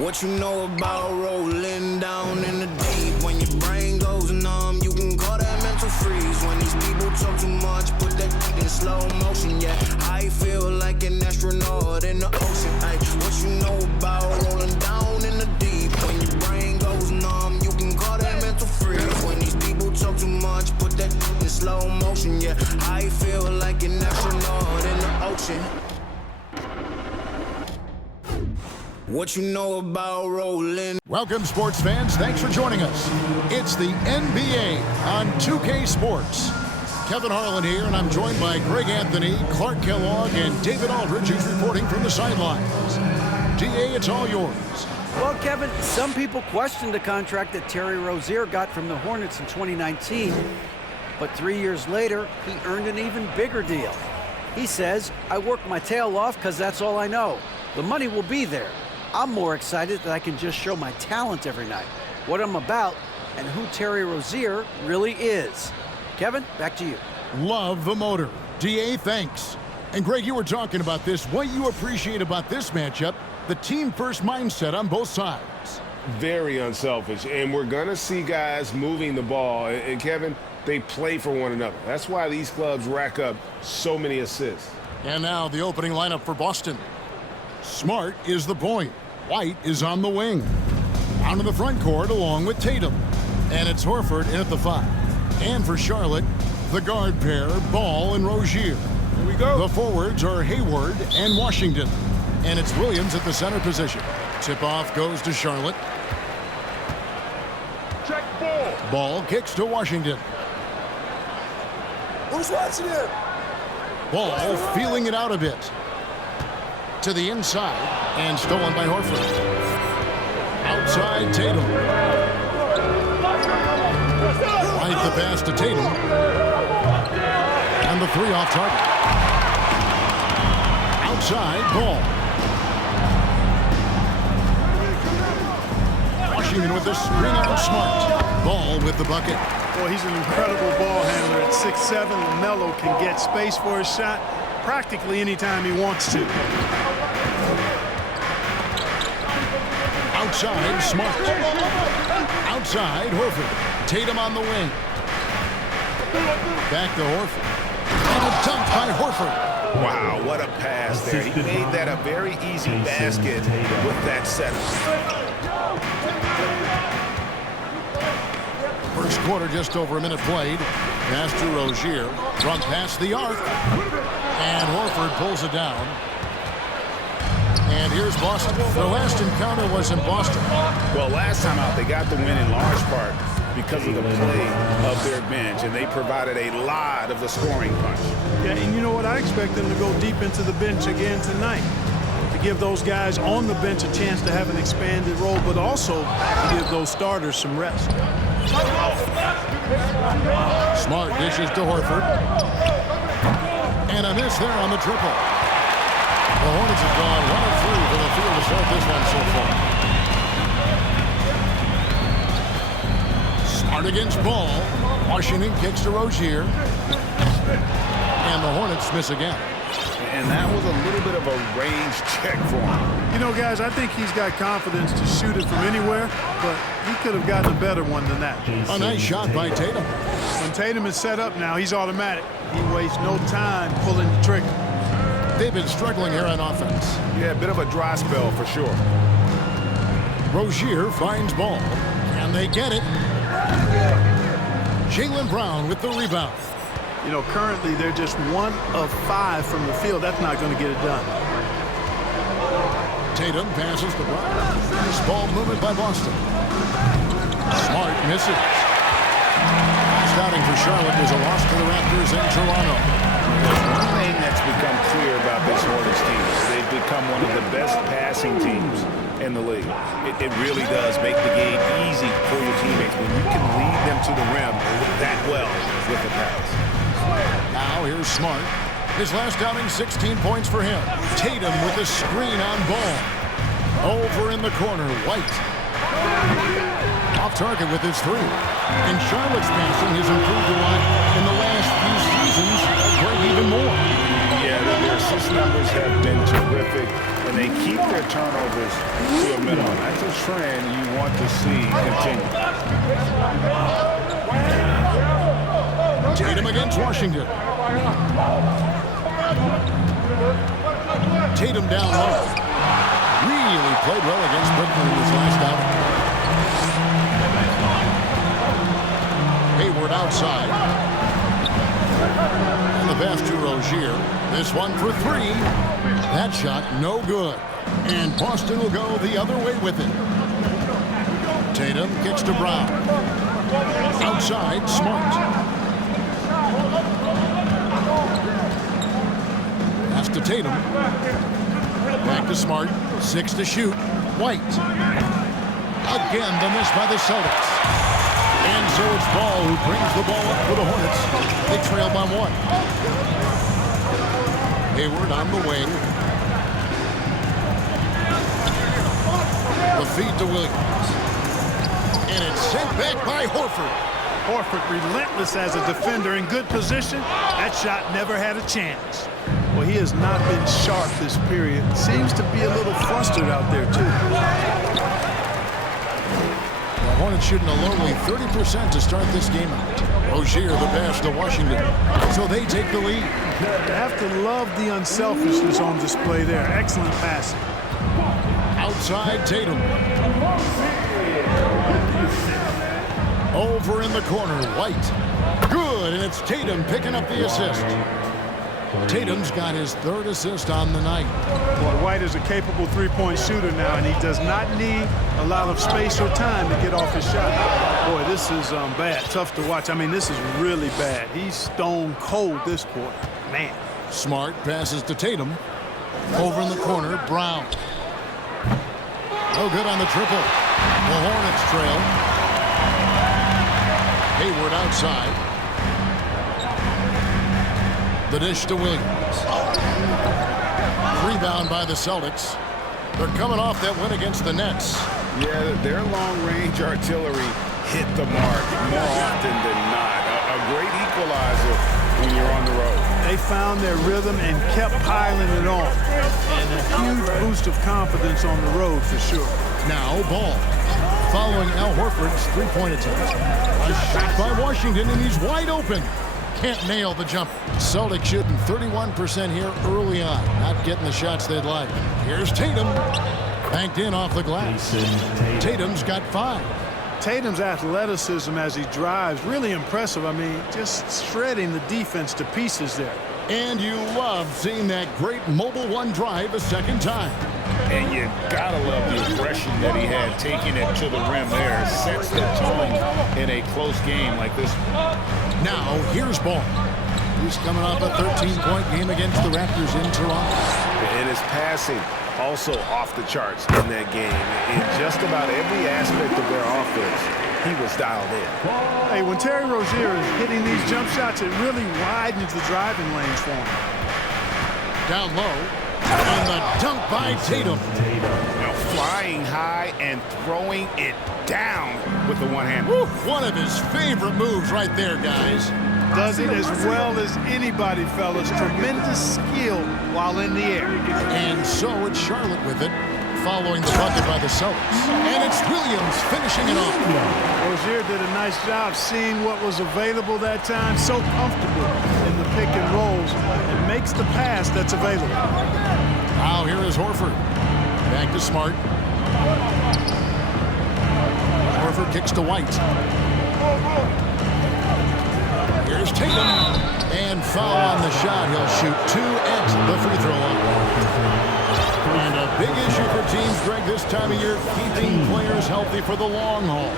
What you know about rolling down in the deep? When your brain goes numb, you can call that mental freeze. When these people talk too much, put that in slow motion, yeah. I feel like an astronaut in the ocean, ay. What you know about rolling down in the deep? When your brain goes numb, you can call that mental freeze. When these people talk too much, put that in slow motion, yeah. I feel like an astronaut in the ocean. What you know about rolling? Welcome, sports fans. Thanks for joining us. It's the NBA on 2K Sports. Kevin Harlan here, and I'm joined by Greg Anthony, Clark Kellogg, and David Aldridge, who's reporting from the sidelines. DA, it's all yours. Well, Kevin, some people questioned the contract that Terry Rozier got from the Hornets in 2019. But 3 years later, he earned an even bigger deal. He says, I worked my tail off because that's all I know. The money will be there. I'm more excited that I can just show my talent every night, what I'm about, and who Terry Rozier really is. Kevin, back to you. Love the motor. DA, thanks. And Greg, you were talking about this. What you appreciate about this matchup, the team-first mindset on both sides. Very unselfish, and we're going to see guys moving the ball. And Kevin, they play for one another. That's why these clubs rack up so many assists. And now the opening lineup for Boston. Smart is the point. White is on the wing. Onto the front court along with Tatum. And it's Horford in at the 5. And for Charlotte, the guard pair, Ball and Rozier. Here we go. The forwards are Hayward and Washington. And it's Williams at the center position. Tip-off goes to Charlotte. Check ball. Ball kicks to Washington. Who's watching him? Ball feeling it out a bit. To the inside, and stolen by Horford. Outside Tatum. Right the pass to Tatum. And the 3 off target. Outside, Ball. Washington with the screen on Smart. Ball with the bucket. Boy, he's an incredible ball handler at 6'7". LaMelo can get space for his shot practically anytime he wants to. Outside, Smart. Outside, Horford. Tatum on the wing. Back to Horford. And a dunk by Horford. Wow, what a pass there. He made that a very easy basket with that setup. First quarter, just over a minute played. Pass to Rozier. Run past the arc. And Horford pulls it down. And here's Boston. Their last encounter was in Boston. Well, last time out, they got the win in large part because of the play of their bench, and they provided a lot of the scoring punch. Yeah, and you know what? I expect them to go deep into the bench again tonight to give those guys on the bench a chance to have an expanded role, but also to give those starters some rest. Smart dishes to Horford. And a miss there on the triple. The Hornets have gone 1 of 3 for the field to start this one so far. Smart against Ball. Washington kicks to Rozier. And the Hornets miss again. And that was a little bit of a range check for him. You know, guys, I think he's got confidence to shoot it from anywhere, but he could have gotten a better one than that. A nice shot by Tatum. When Tatum is set up now, he's automatic. He wastes no time pulling the trigger. They've been struggling here on offense. Yeah, a bit of a dry spell for sure. Rozier finds Ball. Can they get it? Jaylen Brown with the rebound. You know, currently they're just 1 of 5 from the field. That's not going to get it done. Tatum passes to Brown. This ball movement by Boston. Smart misses. Starting for Charlotte was a loss to the Raptors in Toronto. There's one thing that's become clear about this Hornets team. They've become one of the best passing teams in the league. It really does make the game easy for your teammates when you can lead them to the rim that well with the pass. Now here's Smart. His last outing, 16 points for him. Tatum with the screen on Ball. Over in the corner, White. Off target with his 3. And Charlotte's passing has improved a lot in the last few seasons. Great, even more. Yeah, they're assist numbers have been terrific, and they keep their turnovers to a minimum. That's a trend you want to see continue. Tatum against Washington. Tatum down low. Really played well against Brooklyn in his last outing. Hayward outside. And the pass to Rozier. This one for three. That shot no good. And Boston will go the other way with it. Tatum kicks to Brown. Outside, Smart. Pass to Tatum. Back to Smart. 6 to shoot. White. Again, the miss by the Celtics. And so it's Ball who brings the ball up for the Hornets. They trail by 1. Hayward on the wing. The feed to Williams. And it's sent back by Horford. Horford relentless as a defender in good position. That shot never had a chance. Well, he has not been sharp this period. Seems to be a little flustered out there, too. The Hornets shooting a lonely 30% to start this game out. Rozier the pass to Washington. So they take the lead. You have to love the unselfishness on display there. Excellent passing. Outside Tatum. Over in the corner, White. Good, and it's Tatum picking up the assist. Tatum's got his 3rd assist on the night. Boy, White is a capable three-point shooter now, and he does not need a lot of space or time to get off his shot. Boy, this is bad. Tough to watch. I mean, this is really bad. He's stone cold this quarter. Man. Smart passes to Tatum. Over in the corner, Brown. No good on the triple. The Hornets trail. Hayward outside. The dish to Williams. Rebound by the Celtics. They're coming off that win against the Nets. Yeah, their long-range artillery hit the mark more often than not. A great equalizer when you're on the road. They found their rhythm and kept piling it on. And a huge boost of confidence on the road for sure. Now Ball. Following Al Horford's three-point attempt. A shot by Washington, and he's wide open. Can't nail the jumper. Celtics shooting 31% here early on. Not getting the shots they'd like. Here's Tatum. Banked in off the glass. Tatum's got 5. Tatum's athleticism as he drives, really impressive. I mean, just shredding the defense to pieces there. And you love seeing that great mobile one drive a second time. And you gotta love the aggression that he had taking it to the rim there. Sets the tone in a close game like this. Now here's Ball. He's coming off a 13-point game against the Raptors in Toronto. And his passing also off the charts in that game. In just about every aspect of their offense, he was dialed in. Hey, when Terry Rozier is hitting these jump shots, it really widens the driving lanes for him. Down low. And the dunk by Tatum. Now flying high and throwing it down with the one hand. Woo, one of his favorite moves right there, guys. Does it as well as anybody, fellas. Tremendous skill while in the air. And so it's Charlotte with it, following the bucket by the Celtics. And it's Williams finishing it off. Rozier did a nice job seeing what was available that time. So comfortable in the pick and rolls. It makes the pass that's available. Now here is Horford. Back to Smart. Horford kicks to White. Here's Tatum. And foul on the shot. He'll shoot 2 at the free throw line. And a big issue for teams, Greg, this time of year, keeping players healthy for the long haul.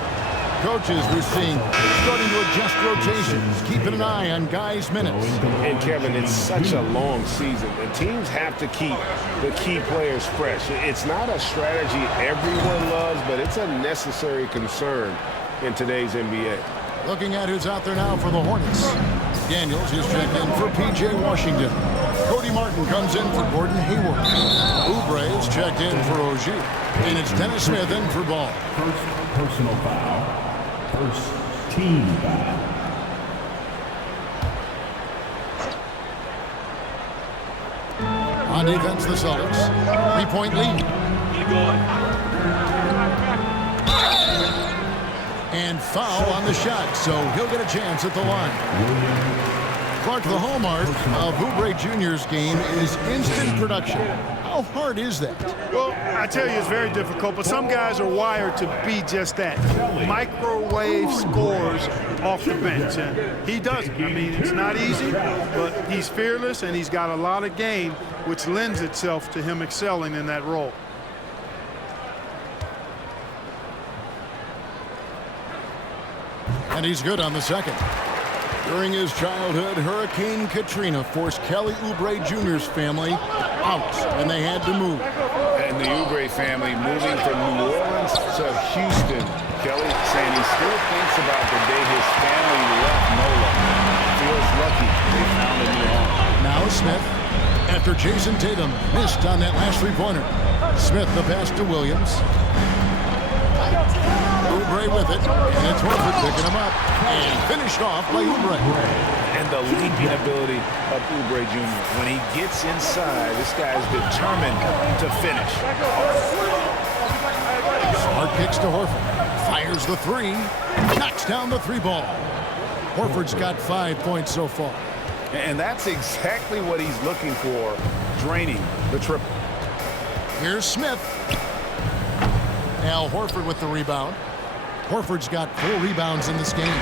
Coaches, we're seeing, starting to adjust rotations, keeping an eye on guys' minutes. And Kevin, it's such a long season. The teams have to keep the key players fresh. It's not a strategy everyone loves, but it's a necessary concern in today's NBA. Looking at who's out there now for the Hornets. Daniels is checked in for P.J. Washington. Cody Martin comes in for Gordon Hayward. Oubre is checked in for Rozier. And it's Dennis Smith in for Ball. First personal foul. First team foul. On defense, the Celtics. 3-point lead. And foul on the shot, so he'll get a chance at the line. Clark, the hallmark of Oubre Jr.'s game is instant production. How hard is that? Well, I tell you, it's very difficult, but some guys are wired to be just that. Microwave scores off the bench, and he does it. I mean, it's not easy, but he's fearless, and he's got a lot of game, which lends itself to him excelling in that role. And he's good on the second. During his childhood, Hurricane Katrina forced Kelly Oubre Jr.'s family out, and they had to move. And the Oubre family moving from New Orleans to Houston. Kelly saying he still thinks about the day his family left NOLA. Feels lucky they found a new home. Now Smith, after Jason Tatum missed on that last three-pointer. Smith the pass to Williams. Oubre with it, and it's Horford picking him up, and finished off by Oubre. And the leaping ability of Oubre Jr. When he gets inside, this guy's determined to finish. Smart kicks to Horford. Fires the three. Knocks down the three ball. Horford's got 5 points so far. And that's exactly what he's looking for, draining the triple. Here's Smith. Al Horford with the rebound. Horford's got 4 rebounds in this game.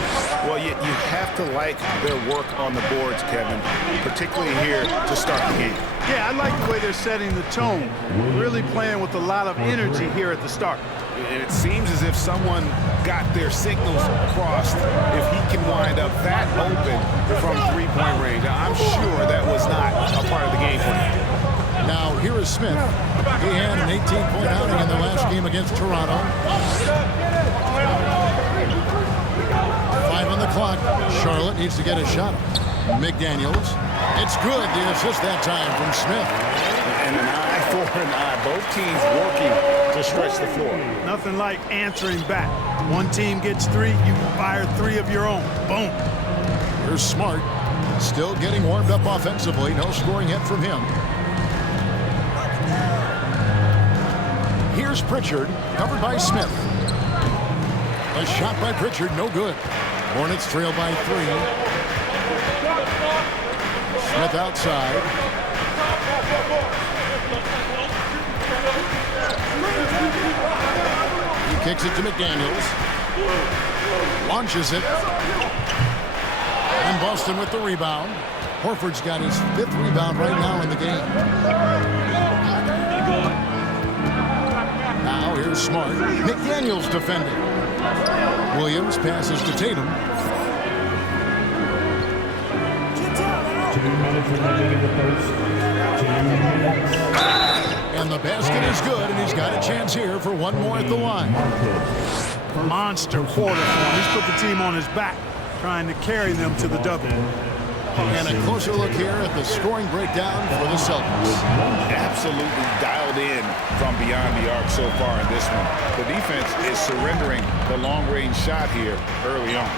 Well, you have to like their work on the boards, Kevin, particularly here to start the game. Yeah, I like the way they're setting the tone. Really playing with a lot of energy here at the start. And it seems as if someone got their signals crossed if he can wind up that open from three-point range. I'm sure that was not a part of the game plan. Now, here is Smith. He had an 18-point outing in the last game against Toronto. 5 on the clock. Charlotte needs to get a shot. McDaniels. It's good. The assist that time from Smith. And an eye for an eye. Both teams working to stretch the floor. Nothing like answering back. One team gets 3, you fire 3 of your own. Boom. Here's Smart. Still getting warmed up offensively. No scoring hit from him. Here's Pritchard, covered by Smith. A shot by Pritchard, no good. Hornets trail by 3. Smith outside. He kicks it to McDaniels. Launches it. And Boston with the rebound. Horford's got his 5th rebound right now in the game. Now here's Smart. McDaniels defending. Williams passes to Tatum. 2 minutes remaining in the first. 2 minutes. And the basket is good, and he's got a chance here for one more at the line. Monster quarter for him. He's put the team on his back, trying to carry them to the double. And a closer look here at the scoring breakdown for the Celtics. Absolutely dialed in from beyond the arc so far in this one. The defense is surrendering the long-range shot here early on.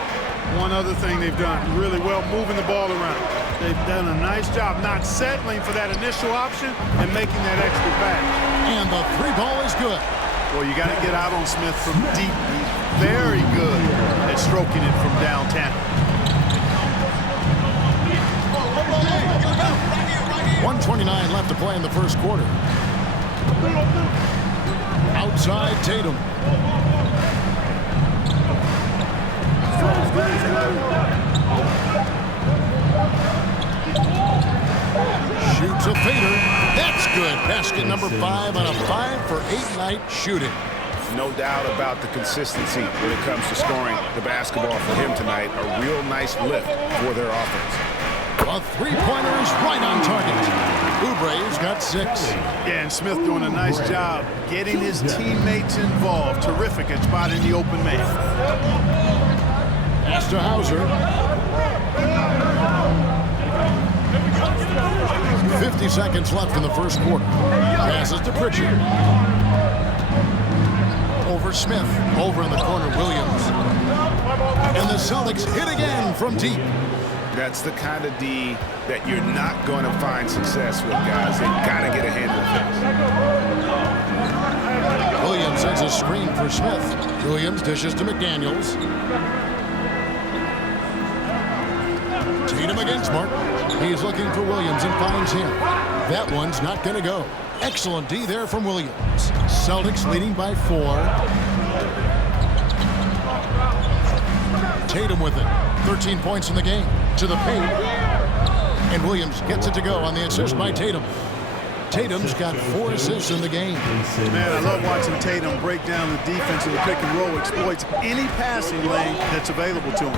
One other thing they've done really well, moving the ball around. They've done a nice job not settling for that initial option and making that extra pass. And the 3 ball is good. Well, you got to get out on Smith from deep. He's very good at stroking it from downtown. 1:29 left to play in the first quarter. Outside Tatum. Shoots a fader. That's good. Basket number 5 on a 5-for-8 night shooting. No doubt about the consistency when it comes to scoring the basketball for him tonight. A real nice lift for their offense. A 3-pointer is right on target. Oubre's got 6. Yeah, and Smith doing a nice job getting his teammates involved. Terrific at spotting the open man. Pass to Hauser. 50 seconds left in the first quarter. Passes to Pritchard. Over Smith. Over in the corner, Williams. And the Celtics hit again from deep. That's the kind of D that you're not going to find success with, guys. They got to get a handle of things. Williams sends a screen for Smith. Williams dishes to McDaniels. Tatum against Martin. He's looking for Williams and finds him. That one's not going to go. Excellent D there from Williams. Celtics leading by 4. Tatum with it. 13 points in the game. To the paint. And Williams gets it to go on the assist by Tatum. Tatum's got 4 assists in the game. Man, I love watching Tatum break down the defense in the pick and roll, exploits any passing lane that's available to him.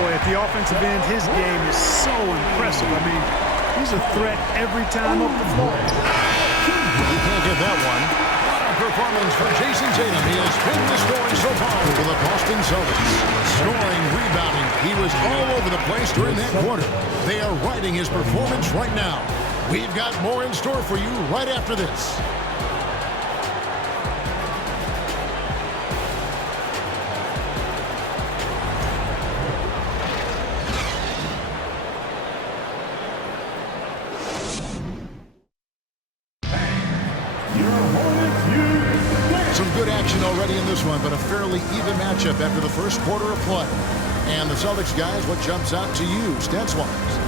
Boy, at the offensive end, his game is so impressive. I mean, he's a threat every time up the floor. You can't get that one. What a performance for Jason Tatum. He has been the story so far for the Boston Celtics. Scoring, rebounding. He was all over the place during that quarter. They are riding his performance right now. We've got more in store for you right after this. Some good action already in this one, but a fairly even matchup after the first quarter of play. And the Celtics guys, what jumps out to you, stats-wise?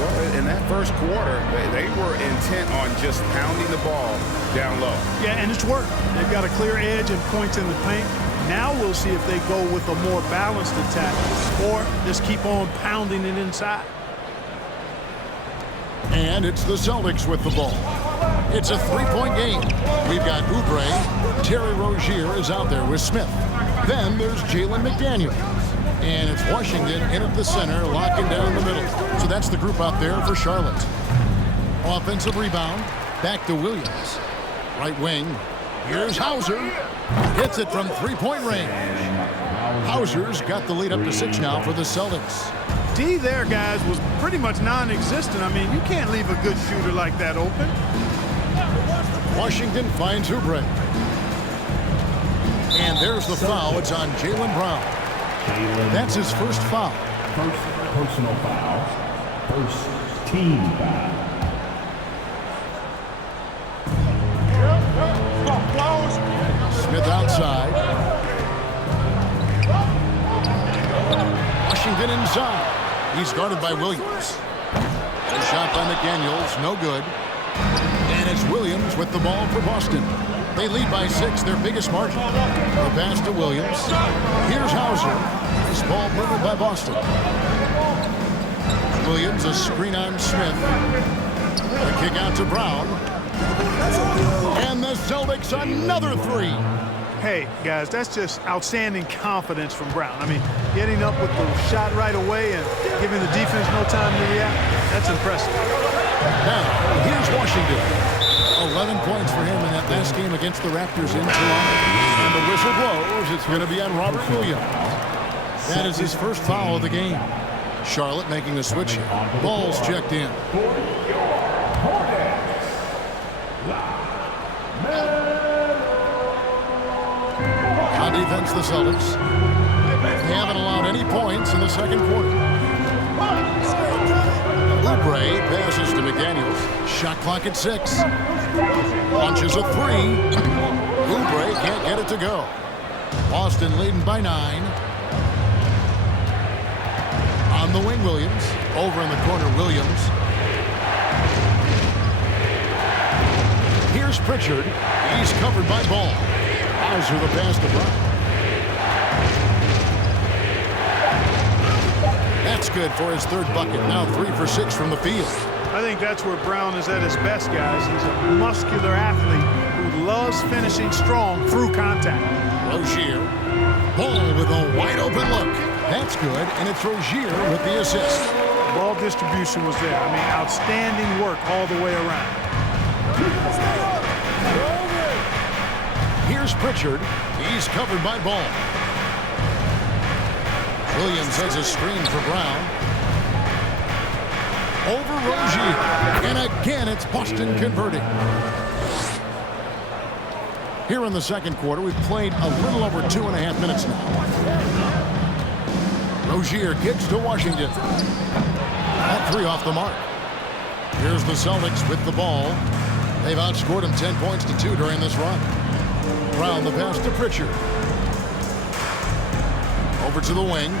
Well, in that first quarter, they were intent on just pounding the ball down low. Yeah, and it's worked. They've got a clear edge and points in the paint. Now we'll see if they go with a more balanced attack or just keep on pounding it inside. And it's the Celtics with the ball. It's a 3-point game. We've got Oubre. Terry Rozier is out there with Smith. Then there's Jalen McDaniels. And it's Washington in at the center, locking down the middle. So that's the group out there for Charlotte. Offensive rebound. Back to Williams. Right wing. Here's Hauser. Hits it from 3-point range. Hauser's got the lead up to 6 now for the Celtics. D there, guys, was pretty much non-existent. I mean, you can't leave a good shooter like that open. Washington finds Oubre. And there's the foul. It's on Jaylen Brown. That's his first foul. First personal foul. First team foul. Smith outside. Washington inside. He's guarded by Williams. A shot by McDaniels, no good. And it's Williams with the ball for Boston. They lead by 6, their biggest margin. The pass to Williams. Here's Hauser. This ball moved by Boston. Williams, a screen on Smith. A kick out to Brown. And the Celtics another 3. Hey, guys, that's just outstanding confidence from Brown. I mean, getting up with the shot right away and giving the defense no time to react, that's impressive. Now, here's Washington. 11 points for him in that last game against the Raptors in Toronto. And the whistle blows. It's going to be on Robert Williams. That is his first foul of the game. Charlotte making a switch here. Ball's checked in. On defense, the Celtics. They haven't allowed any points in the second quarter. Oubre passes to McDaniels. Shot clock at 6. Launches a 3. Oubre can't get it to go. Boston leading by 9. On the wing, Williams. Over in the corner, Williams. Here's Pritchard. He's covered by Ball. Hauser the pass to Brown. That's good for his third bucket. Now 3 for 6 from the field. I think that's where Brown is at his best, guys. He's a muscular athlete who loves finishing strong through contact. Rozier. Ball with a wide open look. That's good, and it's Rozier with the assist. Ball distribution was there. I mean, outstanding work all the way around. Here's Pritchard. He's covered by Ball. Williams has a screen for Brown. Over Rozier. And again, it's Boston converting. Here in the second quarter, we've played a little over 2.5 minutes now. Rozier kicks to Washington. That 3 off the mark. Here's the Celtics with the ball. They've outscored them 10 points to 2 during this run. Brown the pass to Pritchard. Over to the wing.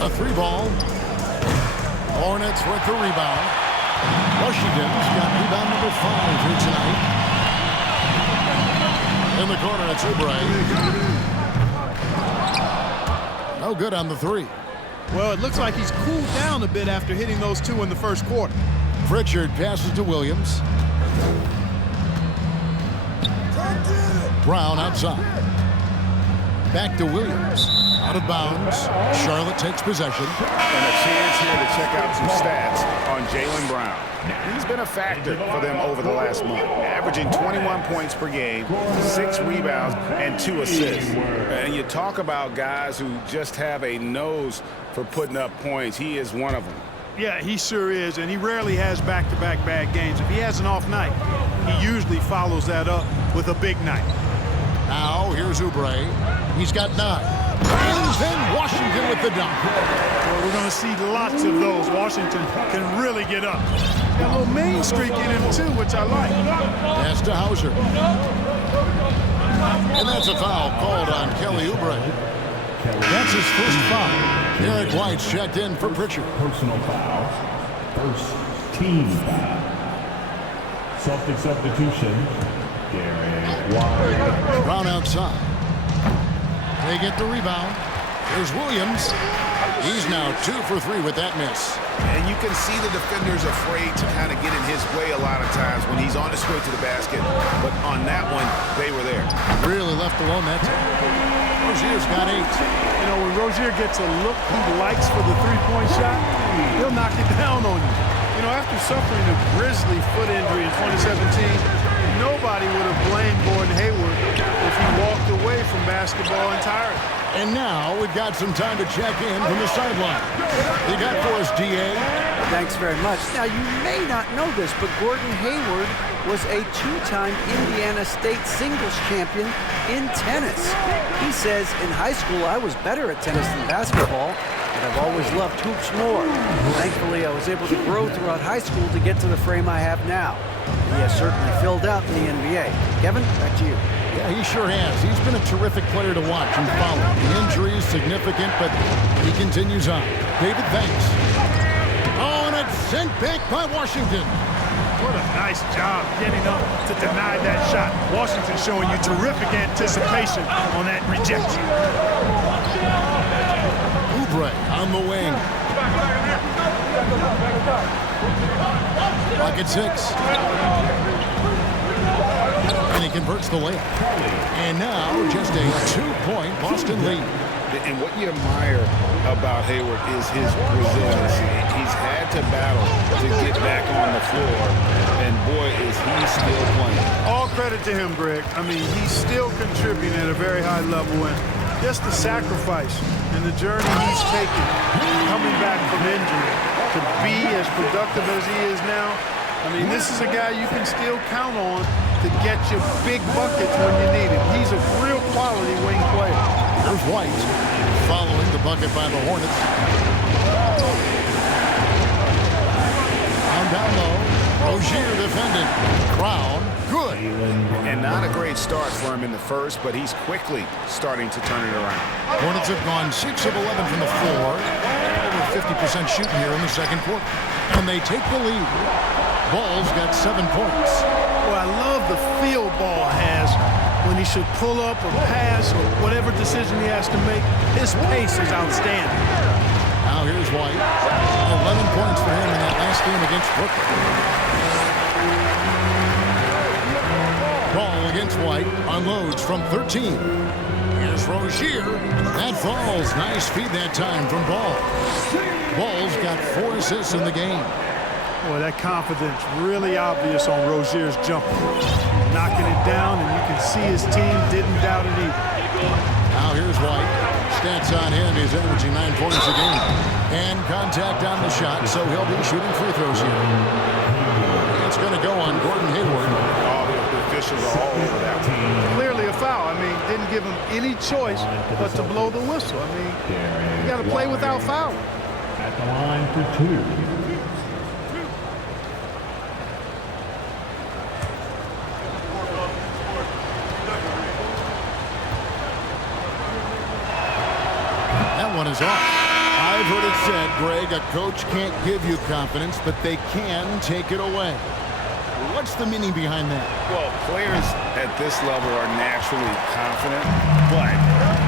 A 3 ball. Hornets with the rebound. Washington's got rebound number 5 here tonight. In the corner, it's Oubre. No good on the 3. Well, it looks like he's cooled down a bit after hitting those 2 in the first quarter. Pritchard passes to Williams. Brown outside. Back to Williams. Out of bounds. Charlotte takes possession. And a chance here to check out some stats on Jaylen Brown. He's been a factor for them over the last month, averaging 21 points per game, 6 rebounds, and 2 assists. And you talk about guys who just have a nose for putting up points. He is one of them. Yeah, he sure is, and he rarely has back-to-back bad games. If he has an off night, he usually follows that up with a big night. Now, here's Oubre. He's got 9. And then Washington with the dunk. Well, we're going to see lots of those. Washington can really get up. Got a little main streak in him, too, which I like. Pass to Hauser. And that's a foul called on Kelly Oubre. That's his first foul. Derek White's checked in for Pritchard. Personal foul. First team foul. Celtic substitution. Derek White. Brown outside. They get the rebound. Here's Williams. He's now 2 for 3 with that miss. And you can see the defenders afraid to kind of get in his way a lot of times when he's on his way to the basket. But on that one, they were there. Really left alone that time. Rozier's got 8. You know, when Rozier gets a look he likes for the three-point shot, he'll knock it down on you. You know, after suffering a grisly foot injury in 2017, nobody would have blamed Gordon Hayward if he walked away from basketball entirely. And now we've got some time to check in from the sideline. You got for us, D.A.? Thanks very much. Now, you may not know this, but Gordon Hayward was a 2-time Indiana State singles champion in tennis. He says, in high school, I was better at tennis than basketball, but I've always loved hoops more. Thankfully, I was able to grow throughout high school to get to the frame I have now. And he has certainly filled out in the NBA. Kevin, back to you. Yeah, he sure has. He's been a terrific player to watch and follow. The injury is significant, but he continues on. David, thanks. Oh, and it's sent back by Washington. What a nice job getting up to deny that shot. Washington showing you terrific anticipation on that rejection. Oubre on the wing. Lock at 6. And he converts the layup. And now just a 2-point Boston lead. And what you admire about Hayward is his resiliency. He's had to battle to get back on the floor, and boy, is he still playing. All credit to him, Greg. I mean, he's still contributing at a very high level, and just the sacrifice and the journey he's taken coming back from injury to be as productive as he is now. I mean, this is a guy you can still count on to get you big buckets when you need it. He's a real quality wing player. Here's White following the bucket by the Hornets. Down low. Rozier defended. Brown, good. And not a great start for him in the first, but he's quickly starting to turn it around. Hornets have gone 6 of 11 from the floor. Over 50% shooting here in the second quarter. And they take the lead. Ball's got 7 points. Well, I love the feel Ball has when he should pull up or pass or whatever decision he has to make. His pace is outstanding. Now here's White. 11 points for him in that last game against Brooklyn. Ball against White. Unloads from 13. Here's Rozier. That falls. Nice feed that time from Ball. Ball's got 4 assists in the game. Boy, that confidence really obvious on Rozier's jumper. Knocking it down, and you can see his team didn't doubt it either. Now here's White. Stats on him. He's averaging 9 points a game. And contact on the shot, so he'll be shooting free throws here. It's going to go on Gordon Hayward. Oh, the officials are all over that one. Clearly a any choice but to blow the whistle. I mean, you got to play without fouling. At the line for 2. That one is off. I've heard it said, Greg, a coach can't give you confidence, but they can take it away. What's the meaning behind that? Well, players at this level are naturally confident, but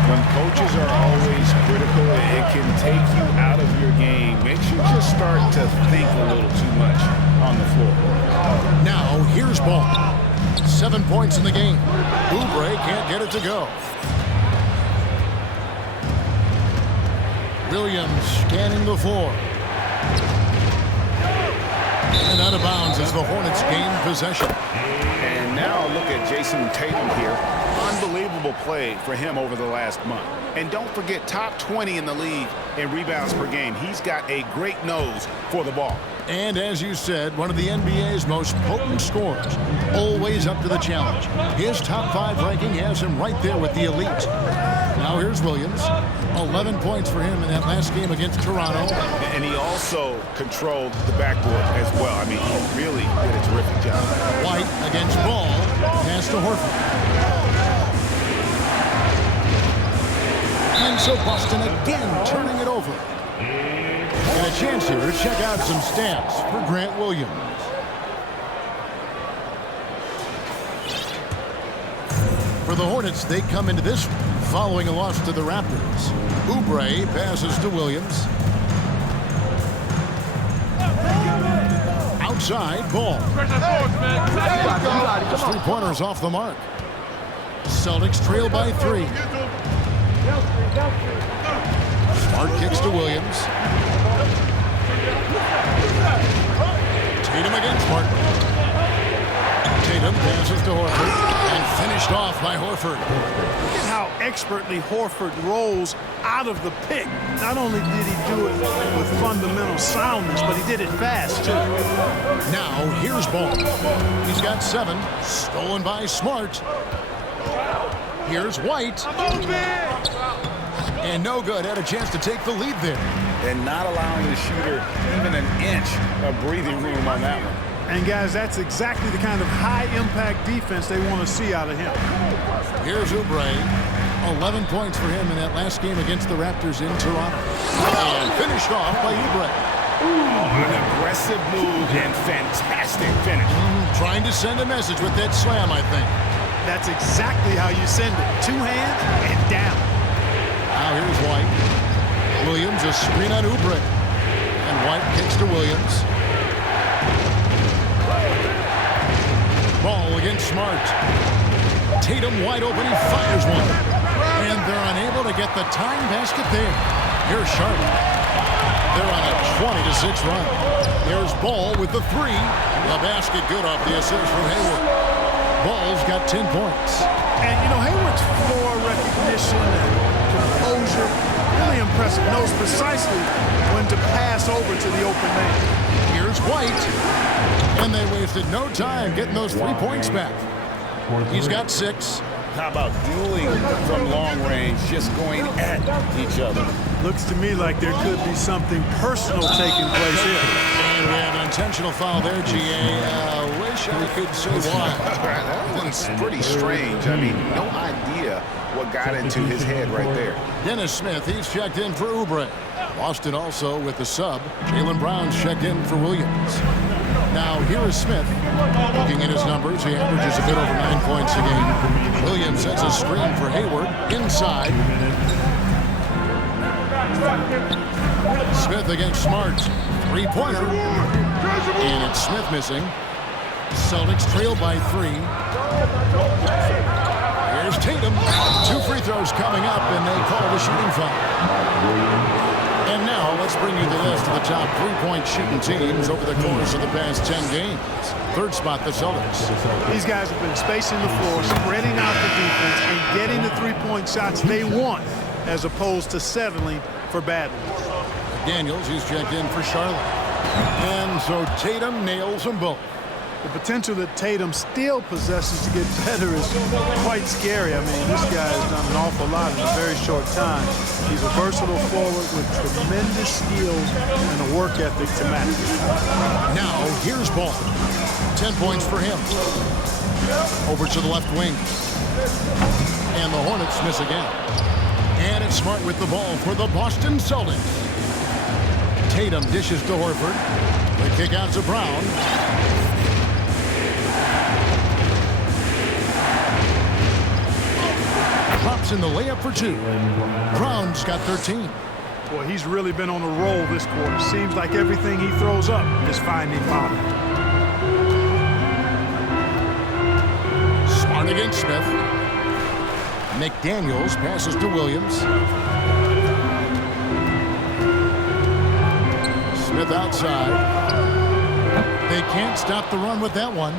when coaches are always critical, it can take you out of your game. Makes you just start to think a little too much on the floor. Now, here's ball. 7 points in the game. Oubre can't get it to go. Williams scanning the floor. And out of bounds as the Hornets gain possession. And now look at Jason Tatum here. Unbelievable play for him over the last month. And don't forget, top 20 in the league in rebounds per game. He's got a great nose for the ball. And as you said, one of the NBA's most potent scorers. Always up to the challenge. His top 5 ranking has him right there with the elite. Now here's Williams. 11 points for him in that last game against Toronto. And he also controlled the backboard as well. I mean, he really did a terrific job. White against Ball. Pass to Horford. And so Boston again turning it over. And a chance here to check out some stats for Grant Williams. For the Hornets, they come into this following a loss to the Raptors. Oubre passes to Williams. Outside, Ball. His three-pointers off the mark. Celtics trail by 3. Smart kicks to Williams. Tatum against Smart. Tatum passes to Horford. And finished off by Horford. Look at how expertly Horford rolls out of the pick. Not only did he do it with fundamental soundness, but he did it fast, too. Now, here's Ball. He's got 7. Stolen by Smart. Here's White. And no good. Had a chance to take the lead there. And not allowing the shooter even an inch of breathing room on that one. And, guys, that's exactly the kind of high-impact defense they want to see out of him. Here's Oubre. 11 points for him in that last game against the Raptors in Toronto. And finished off by Oubre. An aggressive move and fantastic finish. Trying to send a message with that slam, I think. That's exactly how you send it. 2 hands and down. Now here's White. Williams, a screen on Oubre. And White kicks to Williams. Ball against Smart. Tatum wide open. He fires one. And they're unable to get the tying basket there. Here's Charlotte. They're on a 20-6 run. There's Ball with the 3. The basket good off the assist from Hayward. Ball's got 10 points. And, you know, Hayward's floor recognition and composure, really impressive. Knows precisely when to pass over to the open man. Here's White. And they wasted no time getting those 3 points back. He's got 6. How about dueling from long range, just going at each other? Looks to me like there could be something personal taking place here. And we have an intentional foul there, G.A. Wish I could say why. That one's pretty strange. I mean, no idea what got into his head right there. Dennis Smith, he's checked in for Oubre. Boston also with the sub. Jaylen Brown's checked in for Williams. Now, here is Smith. Looking at his numbers, he averages a bit over 9 points a game. Williams sets a screen for Hayward. Inside. Smith against Smart. 3-pointer. And it's Smith missing. Celtics trail by 3. Here's Tatum. 2 free throws coming up, and they call the shooting foul. And now let's bring you the list of the top 3-point shooting teams over the course of the past 10 games. 3rd spot, the Celtics. These guys have been spacing the floor, spreading out the defense, and getting the 3-point shots they want, as opposed to settling for bad ones. Daniels, he's checked in for Charlotte. And so Tatum nails them both. The potential that Tatum still possesses to get better is quite scary. I mean, this guy has done an awful lot in a very short time. He's a versatile forward with tremendous skills and a work ethic to match. Now, here's Ball. 10 points for him. Over to the left wing. And the Hornets miss again. And it's Smart with the ball for the Boston Celtics. Tatum dishes to Horford. The kick out to Brown. Drops in the layup for 2. Brown's got 13. Boy, he's really been on a roll this quarter. Seems like everything he throws up is finding bottom. Smart against Smith. McDaniels passes to Williams. Smith outside. They can't stop the run with that one.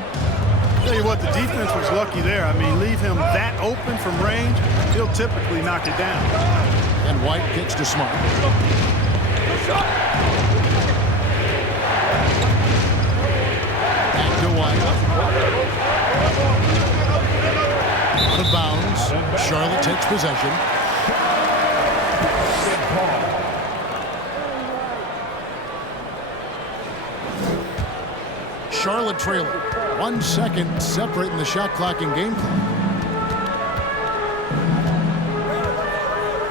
Tell you what, the defense was lucky there. I mean, leave him that open from range, he'll typically knock it down. And White kicks to Smart. Back to White. Out of bounds. Charlotte takes possession. Charlotte trailing. 1 second separating the shot clock and game clock.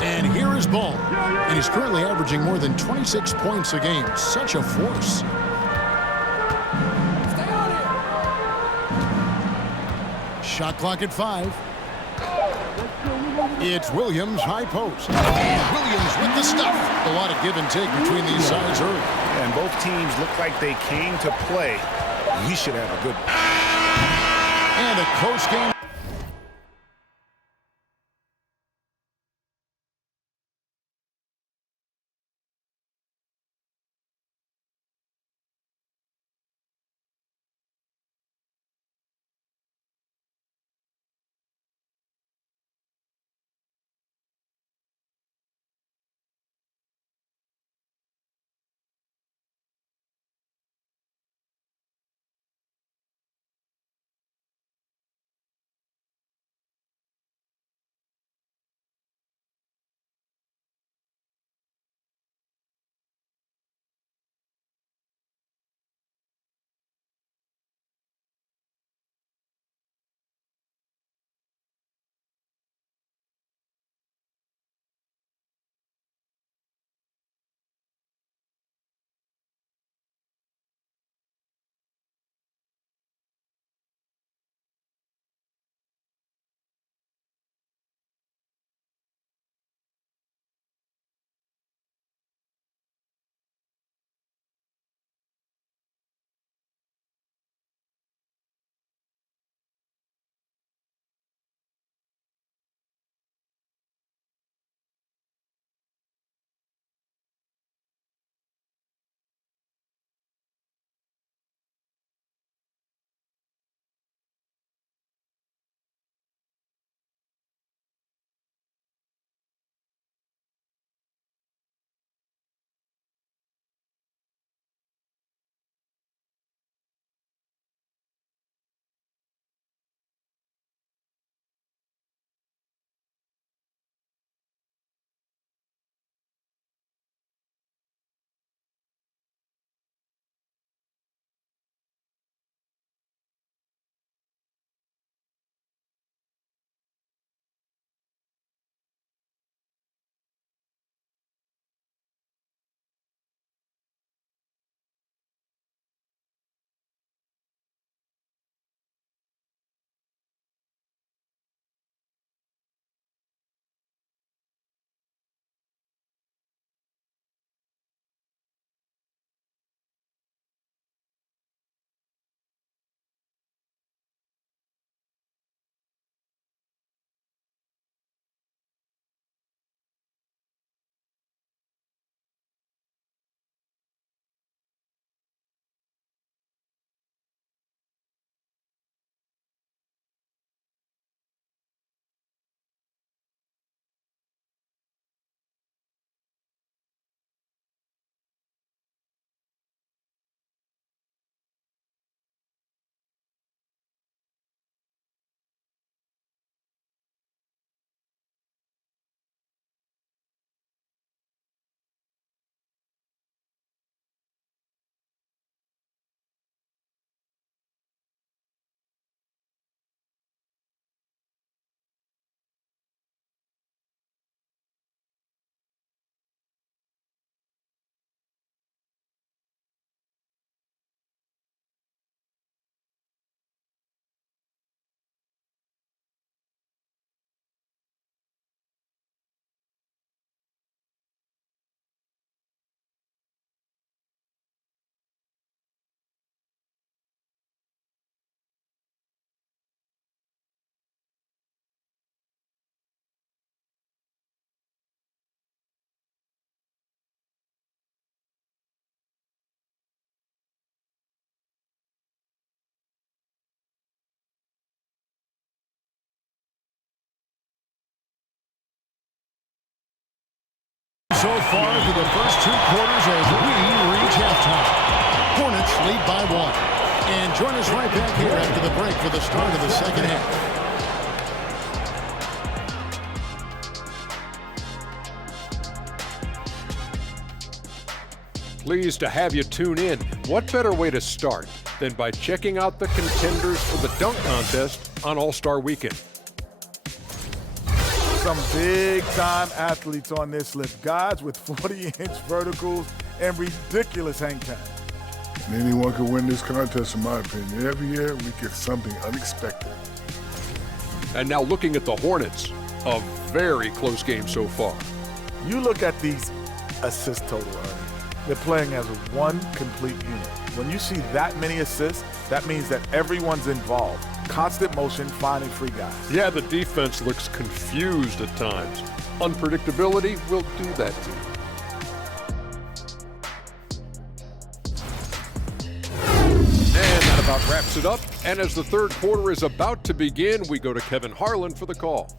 And here is Ball. And he's currently averaging more than 26 points a game. Such a force. Shot clock at 5. It's Williams, high post. And Williams with the stuff. A lot of give and take between these sides early. And both teams look like they came to play. We should have a good... And a close game. far through the first 2 quarters as we reach halftime. Hornets lead by 1. And join us right back here after the break for the start of the second half. Pleased to have you tune in. What better way to start than by checking out the contenders for the dunk contest on All-Star Weekend? Some big-time athletes on this list. Guys with 40-inch verticals and ridiculous hang time. Anyone can win this contest, in my opinion. Every year, we get something unexpected. And now looking at the Hornets, a very close game so far. You look at these assist total, they're playing as one complete unit. When you see that many assists, that means that everyone's involved. Constant motion, finding free guys. Yeah, the defense looks confused at times. Unpredictability will do that to you. And that about wraps it up. And as the third quarter is about to begin, we go to Kevin Harlan for the call.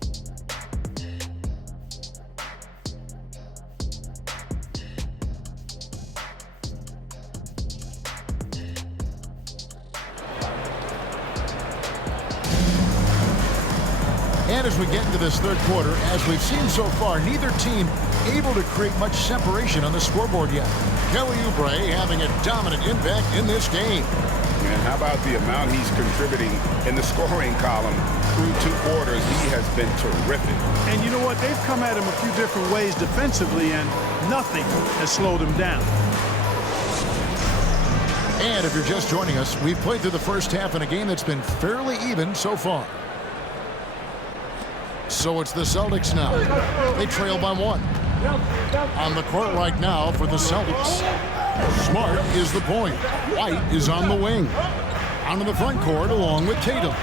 And as we get into this third quarter, as we've seen so far, neither team able to create much separation on the scoreboard yet. Kelly Oubre having a dominant impact in this game. And how about the amount he's contributing in the scoring column through 2 quarters? He has been terrific. And you know what? They've come at him a few different ways defensively, and nothing has slowed him down. And if you're just joining us, we've played through the first half in a game that's been fairly even so far. So it's the Celtics now. They trail by 1. On the court right now for the Celtics. Smart is the point. White is on the wing. Onto the front court along with Tatum.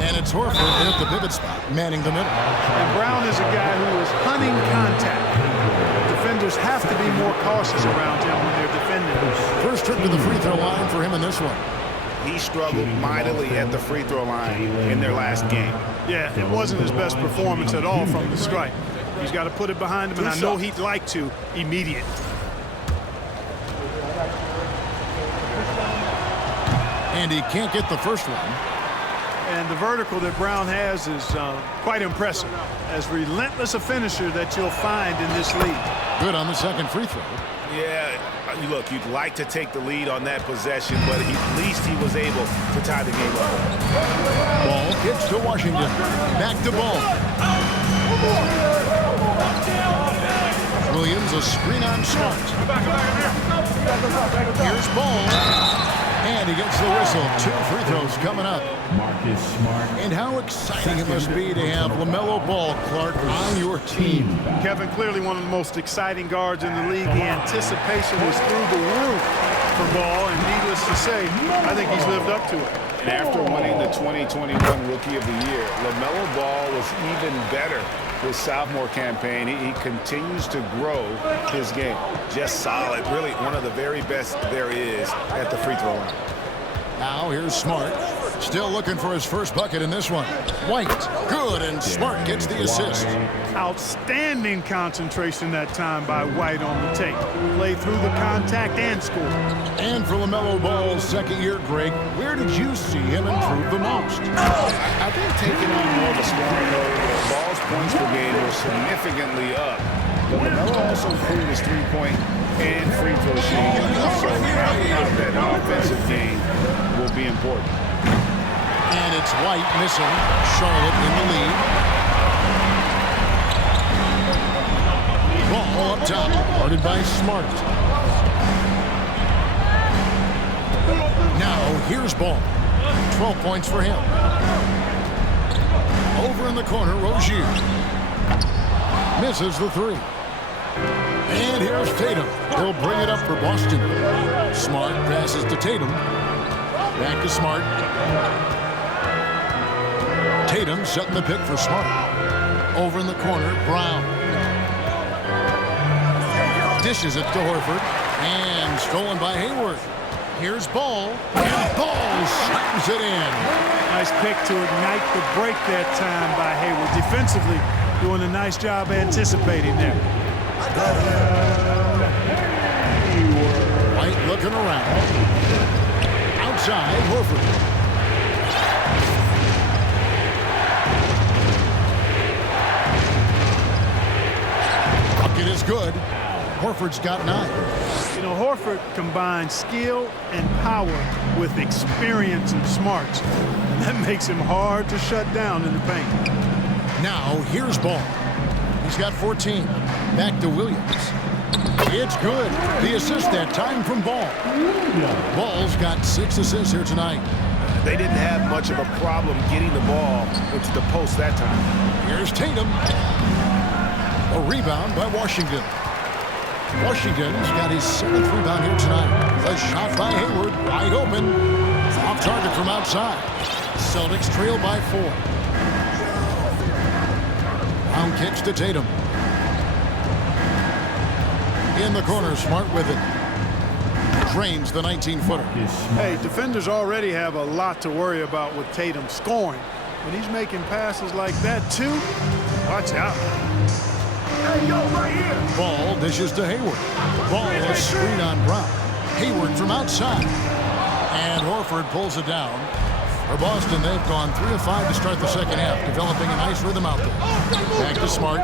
And it's Horford at the pivot spot, manning the middle. And Brown is a guy who is hunting contact. Defenders have to be more cautious around him when they're defending. First trip to the free throw line for him in this one. He struggled mightily at the free throw line in their last game. Yeah, it wasn't his best performance at all from the stripe. He's got to put it behind him, and I know he'd like to immediate. And he can't get the first one. And the vertical that Brown has is quite impressive. As relentless a finisher that you'll find in this league. Good on the second free throw. Yeah, look, you'd like to take the lead on that possession, but at least he was able to tie the game up. Ball gets to Washington. Back to Ball. Williams, a screen on Smart. Here's Ball. And he gets the whistle. 2 free throws coming up. Marcus Smart. And how exciting it must be to have LaMelo Ball, Clark, on your team. Kevin, clearly one of the most exciting guards in the league. The anticipation is through the roof for Ball, and needless to say, I think he's lived up to it. And after winning the 2021 Rookie of the Year, LaMelo Ball was even better this sophomore campaign. He continues to grow his game. Just solid, really one of the very best there is at the free throw line. Now here's Smart. Still looking for his first bucket in this one. White, good, and Smart gets the assist. Outstanding concentration that time by White on the tape. Played through the contact and scored. And for LaMelo Ball's second year, Greg, where did you see him improve the most? I think taking on more of a scoring role, Ball's points per game were significantly up. But LaMelo also improved his three-point and free throw shooting. So rounding out that offensive game will be important. And it's White missing. Charlotte in the lead. Ball up top, guarded by Smart. Now here's Ball. 12 points for him. Over in the corner, Rozier. Misses the 3. And here's Tatum. He'll bring it up for Boston. Smart passes to Tatum. Back to Smart. Tatum setting the pick for Smart. Over in the corner, Brown. Dishes it to Horford. And stolen by Hayward. Here's Ball. And Ball slams it in. Nice pick to ignite the break that time by Hayward. Defensively, doing a nice job anticipating there. White looking around. Outside, Horford. Bucket is good. Horford's got 9. You know, Horford combines skill and power with experience and smarts. And that makes him hard to shut down in the paint. Now, here's Ball. He's got 14. Back to Williams. It's good. The assist that time from Ball. Ball's got 6 assists here tonight. They didn't have much of a problem getting the ball into the post that time. Here's Tatum. A rebound by Washington. Washington's got his 7th rebound here tonight. A shot by Hayward, wide open. Off target from outside. Celtics trail by 4. Brown kicks to Tatum. In the corner, Smart with it. Drains the 19-footer. Hey, defenders already have a lot to worry about with Tatum scoring. When he's making passes like that, too, watch out. Hey, yo, right here. Ball dishes to Hayward. Ball a screen on Brown. Hayward from outside. And Horford pulls it down. For Boston, they've gone 3 of 5 to start the second half, developing a nice rhythm out there. Back to Smart.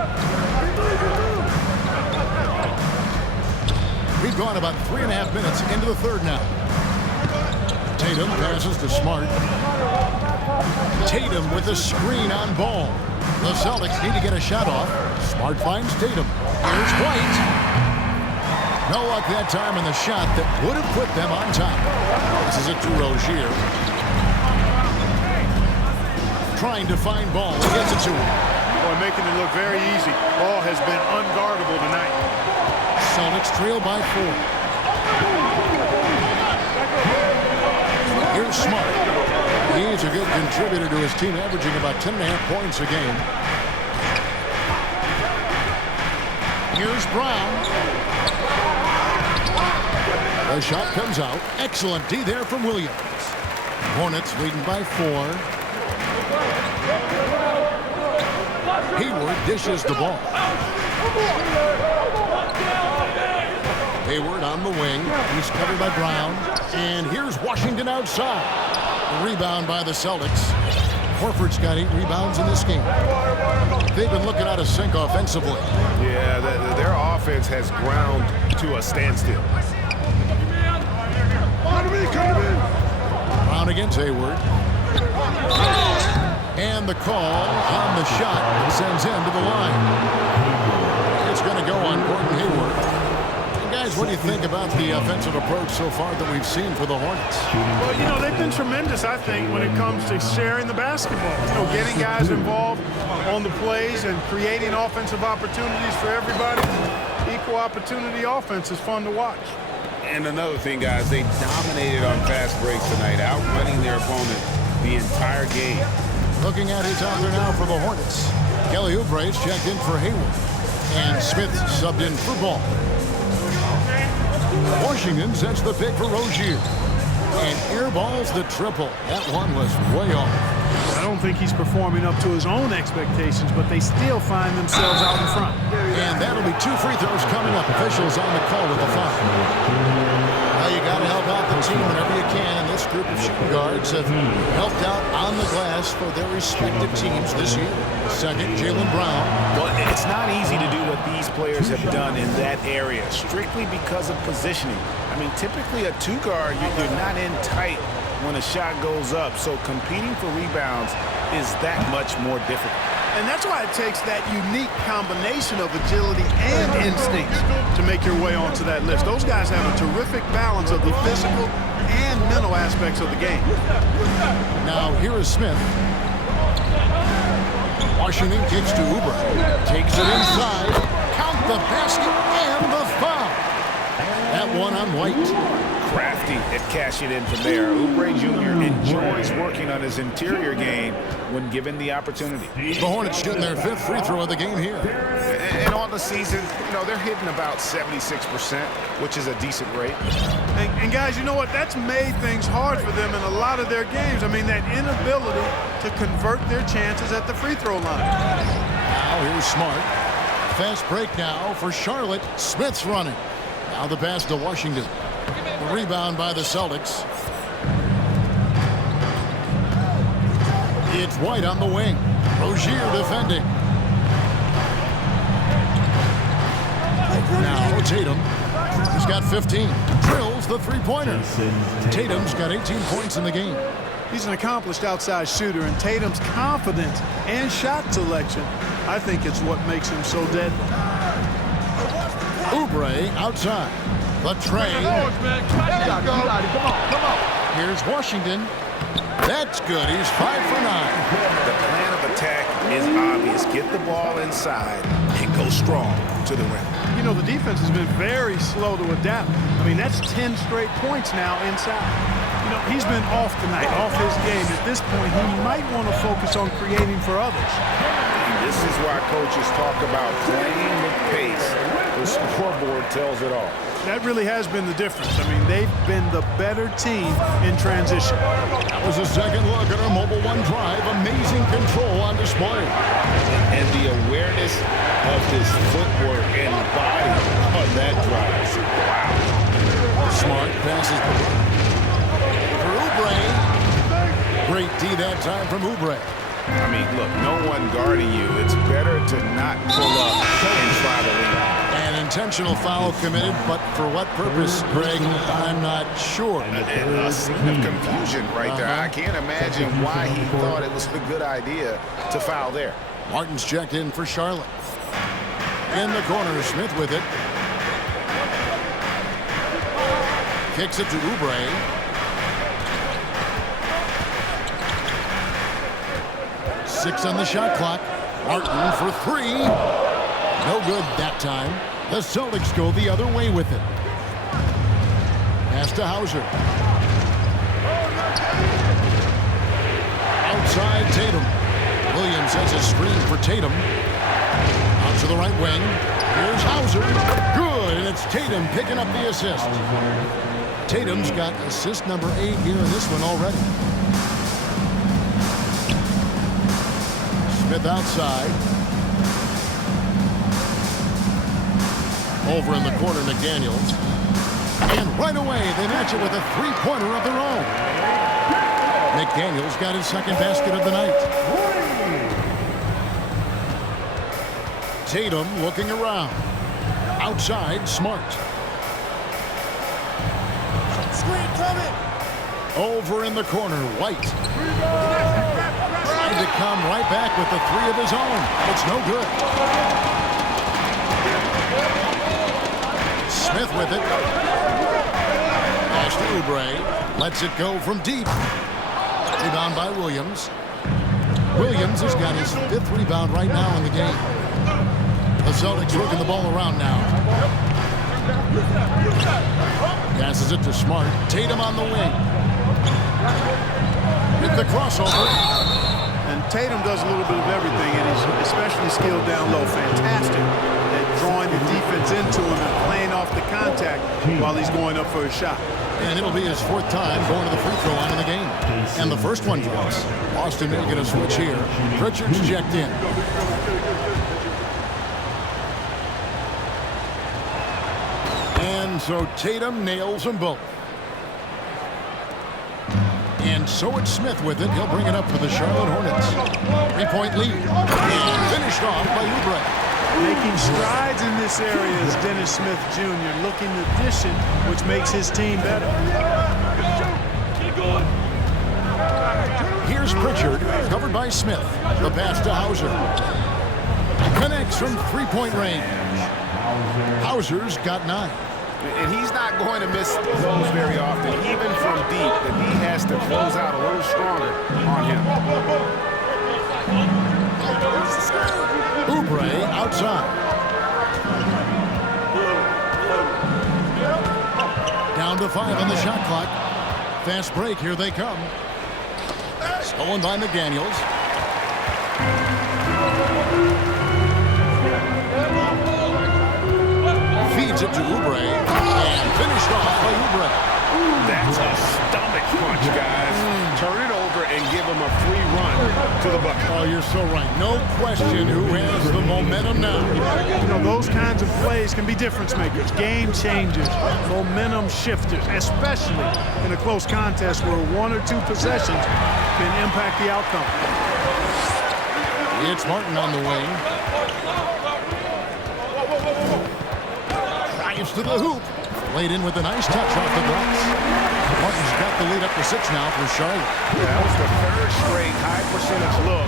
We've gone about 3.5 minutes into the third now. Tatum passes to Smart. Tatum with the screen on Ball. The Celtics need to get a shot off. Smart finds Tatum. Here's White. No luck that time in the shot that would have put them on top. This is it to Rozier. Trying to find Ball. He gets it to him. Boy, making it look very easy. Ball has been unguardable tonight. Celtics trail by 4. Here's Smart. He's a good contributor to his team, averaging about 10.5 points a game. Here's Brown. The shot comes out. Excellent D there from Williams. Hornets leading by 4. Hayward dishes the ball. Hayward on the wing. He's covered by Brown. And here's Washington outside. A rebound by the Celtics. Horford's got 8 rebounds in this game. They've been looking out of sync offensively. Yeah, their offense has ground to a standstill. Brown against Hayward. And the call on the shot sends him to the line. It's going to go on Gordon Hayward. Guys, what do you think about the offensive approach so far that we've seen for the Hornets? Well, you know, they've been tremendous, I think, when it comes to sharing the basketball. You know, getting guys involved on the plays and creating offensive opportunities for everybody. Equal opportunity offense is fun to watch. And another thing, guys, they dominated on fast breaks tonight, outrunning their opponent the entire game. Looking at who's out there now for the Hornets. Kelly Oubre's checked in for Hayward. And Smith subbed in for Ball. Washington sets the pick for Rozier. And airballs the triple. That one was way off. I don't think he's performing up to his own expectations, but they still find themselves out in front. And that'll be 2 free throws coming up. Officials on the call with the foul. Now you got to help out the team whenever you can, and this group of shooting guards have helped out on the glass for their respective teams this year. Second, Jaylen Brown. Well, it's not easy to do what these players have done in that area, strictly because of positioning. I mean, typically a 2-guard, you're not in tight when a shot goes up, so competing for rebounds is that much more difficult. And that's why it takes that unique combination of agility and instincts to make your way onto that list. Those guys have a terrific balance of the physical and mental aspects of the game. Now here is Smith. Washington kicks to Oubre. Takes it inside. Count the basket and the foul. That one on White. Crafty at cashing in from there. Oubre Jr. enjoys working on his interior game when given the opportunity. The Hornets shooting their 5th free throw of the game here. And on the season, you know, they're hitting about 76%, which is a decent rate. And guys, you know what? That's made things hard for them in a lot of their games. I mean, that inability to convert their chances at the free throw line. Now here's Smart. Fast break now for Charlotte. Smith's running. Now the pass to Washington. The rebound by the Celtics. It's White on the wing. Rozier defending. Now Tatum. He's got 15. Drills the three-pointer. Tatum's got 18 points in the game. He's an accomplished outside shooter, and Tatum's confidence and shot selection, I think it's what makes him so deadly. Oubre outside. The tray. Here's Washington. That's good. He's 5 for 9. The plan of attack is obvious. Get the ball inside and go strong to the rim. You know, the defense has been very slow to adapt. I mean, that's 10 straight points now inside. You know, he's been off tonight, off his game. At this point, he might want to focus on creating for others. And this is why coaches talk about playing with pace. The scoreboard tells it all. That really has been the difference. I mean, they've been the better team in transition. That was a second look at our Mobile One drive. Amazing control on display. And the awareness of his footwork and body on that drive. Wow. Smart passes for Oubre. Great D that time from Oubre. I mean, look, no one guarding you. It's better to not pull up and try to lead. An intentional foul committed, but for what purpose, Greg, I'm not sure. A scene of confusion right there. I can't imagine why he thought it was a good idea to foul there. Martin's checked in for Charlotte. In the corner, Smith with it. Kicks it to Oubre. 6 on the shot clock. Martin for 3. No good that time. The Celtics go the other way with it. Pass to Hauser. Outside Tatum. Williams has a screen for Tatum. Out to the right wing. Here's Hauser. Good, and it's Tatum picking up the assist. Tatum's got assist number 8 here in this one already. Smith outside. Over in the corner, McDaniels. And right away, they match it with a three-pointer of their own. McDaniels got his second basket of the night. Tatum looking around. Outside, Smart. Screen coming. Over in the corner, White. Trying to come right back with the 3 of his own. It's no good. Smith with it. Pass to Oubre. Lets it go from deep. Rebound by Williams. Williams has got his 5th rebound right now in the game. The Celtics working the ball around now. Passes it to Smart. Tatum on the wing. With the crossover. And Tatum does a little bit of everything, and he's especially skilled down low. Fantastic at drawing the defense into him and playing off the contact while he's going up for a shot. And it'll be his 4th time going to the free throw line in the game. And the first one drops. Boston making a switch here. Pritchard's checked in. And so Tatum nails them both. And so it's Smith with it. He'll bring it up for the Charlotte Hornets. 3-point lead. And finished off by Oubre. Making strides in this area is Dennis Smith Jr. looking to dish it, which makes his team better. Here's Pritchard, covered by Smith. The pass to Hauser. Connects from 3-point range. Hauser's got 9. And he's not going to miss those very often, even from deep, that he has to close out a little stronger on him. Oubre outside. Down to 5 on the shot clock. Fast break, here they come. Stolen by McDaniels. Feeds it to Oubre. And finished off by Oubre. That's a stomach punch, guys. Turn it over and give him a free run to the bucket. Oh, you're so right. No question who has the momentum now. You know, those kinds of plays can be difference makers, game changers, momentum shifters, especially in a close contest where 1 or 2 possessions can impact the outcome. It's Martin on the wing. Drives to the hoop. Laid in with a nice touch off the glass. Martin's got the lead up to 6 now for Charlotte. Yeah, that was the 3rd straight high percentage look